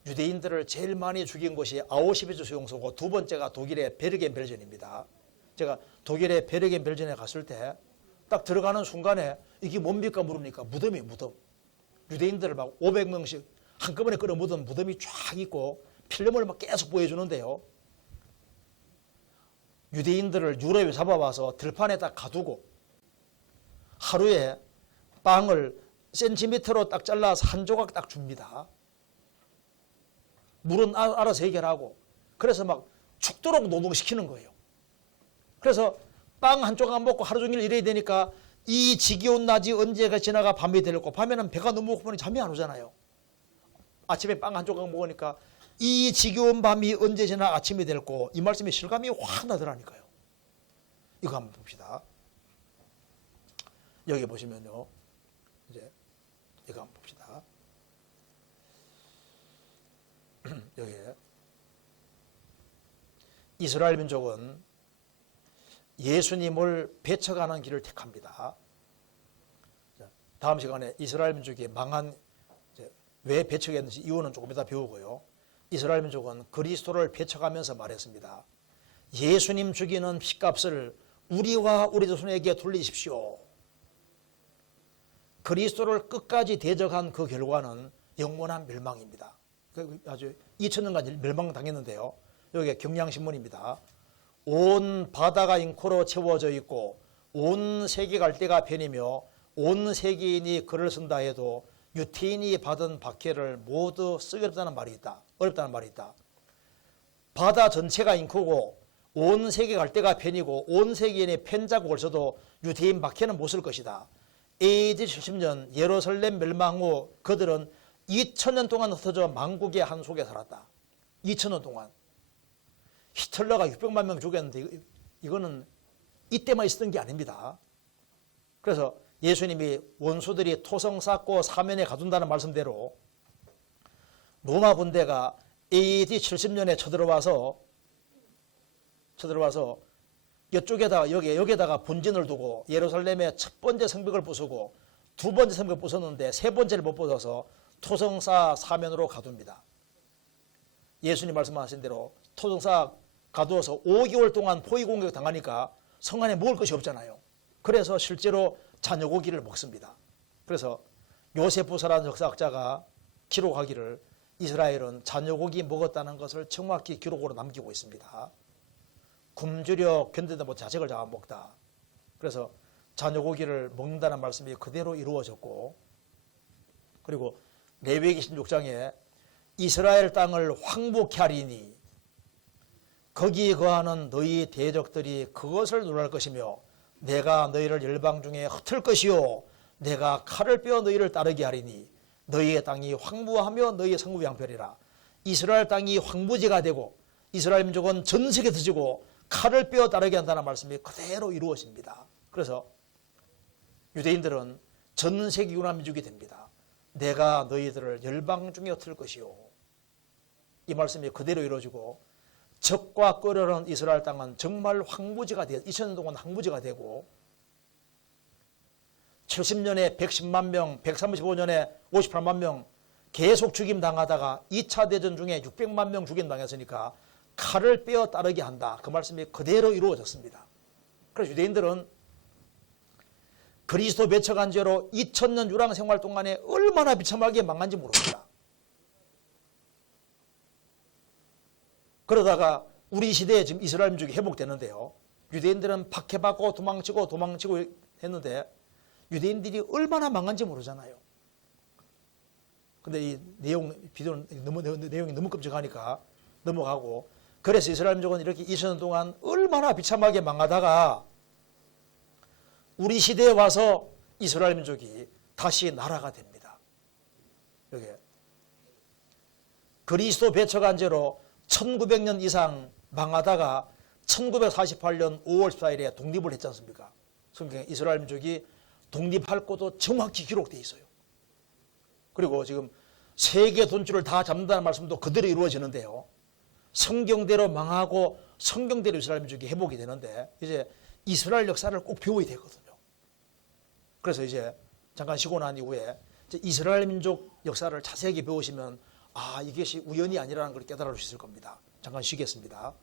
유대인들을 제일 많이 죽인 곳이 아우슈비츠 수용소고 두 번째가 독일의 베르겐벨전입니다. 제가 독일의 베르겐벨전에 갔을 때 딱 들어가는 순간에 이게 뭡니까 물으니까 무덤이 무덤. 유대인들을 막 500명씩 한꺼번에 끌어 묻은 무덤이 쫙 있고 필름을 막 계속 보여주는데요. 유대인들을 유럽에 잡아와서 들판에다 가두고 하루에 빵을 센티미터로 딱 잘라서 한 조각 딱 줍니다. 물은 알아서 해결하고 그래서 막 죽도록 노동시키는 거예요. 그래서 빵 한 조각 먹고 하루 종일 일해야 되니까 이 지겨운 낮이 언제가 지나가 밤이 되고 밤에는 배가 너무 고프니 잠이 안 오잖아요. 아침에 빵 한 조각 먹으니까 이 지겨운 밤이 언제 지나 아침이 될고 이 말씀에 실감이 확 나더라니까요. 이거 한번 봅시다. 여기 보시면요. 이제 이거 한번 봅시다. 여기에 이스라엘 민족은 예수님을 배척하는 길을 택합니다. 다음 시간에 이스라엘 민족이 망한 왜 배척했는지 이유는 조금 이따 배우고요. 이스라엘 민족은 그리스도를 배척하면서 말했습니다. 예수님 죽이는 핏값을 우리와 우리 자손에게 돌리십시오. 그리스도를 끝까지 대적한 그 결과는 영원한 멸망입니다. 아주 2000년간 멸망당했는데요. 여기 경향신문입니다. 온 바다가 잉코로 채워져 있고 온 세계 갈대가 편이며 온 세계인이 글을 쓴다 해도 유태인이 받은 박해를 모두 쓰기 어렵다는 말이 있다. 어렵다는 말이 있다. 바다 전체가 잉코고 온 세계 갈대가 편이고 온 세계인의 편자국을 써도 유태인 박해는 못 쓸 것이다. AD 70년 예루살렘 멸망 후 그들은 2000년 동안 흩어져 만국의 한 속에 살았다. 2000년 동안. 히틀러가 600만 명 죽였는데 이거는 이때만 있었던 게 아닙니다. 그래서 예수님이 원수들이 토성 쌓고 사면에 가둔다는 말씀대로 로마 군대가 AD 70년에 쳐들어와서 여기에다가 본진을 두고 예루살렘의 첫 번째 성벽을 부수고 두 번째 성벽을 부쉈는데 세 번째를 못 부숴서 토성사 사면으로 가둡니다. 예수님 말씀하신 대로 토성사 가두어서 5개월 동안 포위 공격 당하니까 성 안에 먹을 것이 없잖아요. 그래서 실제로 자녀 고기를 먹습니다. 그래서 요세푸스라는 역사학자가 기록하기를 이스라엘은 자녀 고기 먹었다는 것을 정확히 기록으로 남기고 있습니다. 굶주려 견디다 못해 자식을 잡아먹다. 그래서 자녀 고기를 먹는다는 말씀이 그대로 이루어졌고, 그리고 레위기 16장에 이스라엘 땅을 황복케 하리니 거기에 거하는 너희 대적들이 그것을 노랄 것이며 내가 너희를 열방 중에 흩을 것이요 내가 칼을 빼어 너희를 따르게 하리니 너희의 땅이 황무하며 너희의 성읍이 양편이라. 이스라엘 땅이 황무지가 되고 이스라엘 민족은 전 세계에 터지고 칼을 빼어 따르게 한다는 말씀이 그대로 이루어집니다. 그래서 유대인들은 전 세계 융합 민족이 됩니다. 내가 너희들을 열방 중에 흩을 것이요. 이 말씀이 그대로 이루어지고 적과 끓여는 이스라엘 땅은 정말 황무지가 되어 2000년 동안 황무지가 되고 70년에 110만 명, 135년에 58만 명 계속 죽임당하다가 2차 대전 중에 600만 명 죽임당했으니까 칼을 빼어 따르게 한다. 그 말씀이 그대로 이루어졌습니다. 그래서 유대인들은 그리스도 배척한 죄로 2000년 유랑 생활 동안에 얼마나 비참하게 망한지 모릅니다. 그러다가 우리 시대에 지금 이스라엘 민족이 회복되는데요. 유대인들은 박해받고 도망치고 했는데 유대인들이 얼마나 망한지 모르잖아요. 근데 이 내용이 너무 끔찍하니까 넘어가고, 그래서 이스라엘 민족은 이렇게 2000년 동안 얼마나 비참하게 망하다가 우리 시대에 와서 이스라엘 민족이 다시 나라가 됩니다. 여기 그리스도 배척한죄로 1900년 이상 망하다가 1948년 5월 14일에 독립을 했지 않습니까? 성경에 이스라엘 민족이 독립할 것도 정확히 기록되어 있어요. 그리고 지금 세계 돈줄을 다 잡는다는 말씀도 그대로 이루어지는데요. 성경대로 망하고 성경대로 이스라엘 민족이 회복이 되는데 이제 이스라엘 역사를 꼭 배워야 되거든요. 그래서 이제 잠깐 쉬고 난 이후에 이제 이스라엘 민족 역사를 자세하게 배우시면 아, 이것이 우연이 아니라는 걸 깨달을 수 있을 겁니다. 잠깐 쉬겠습니다.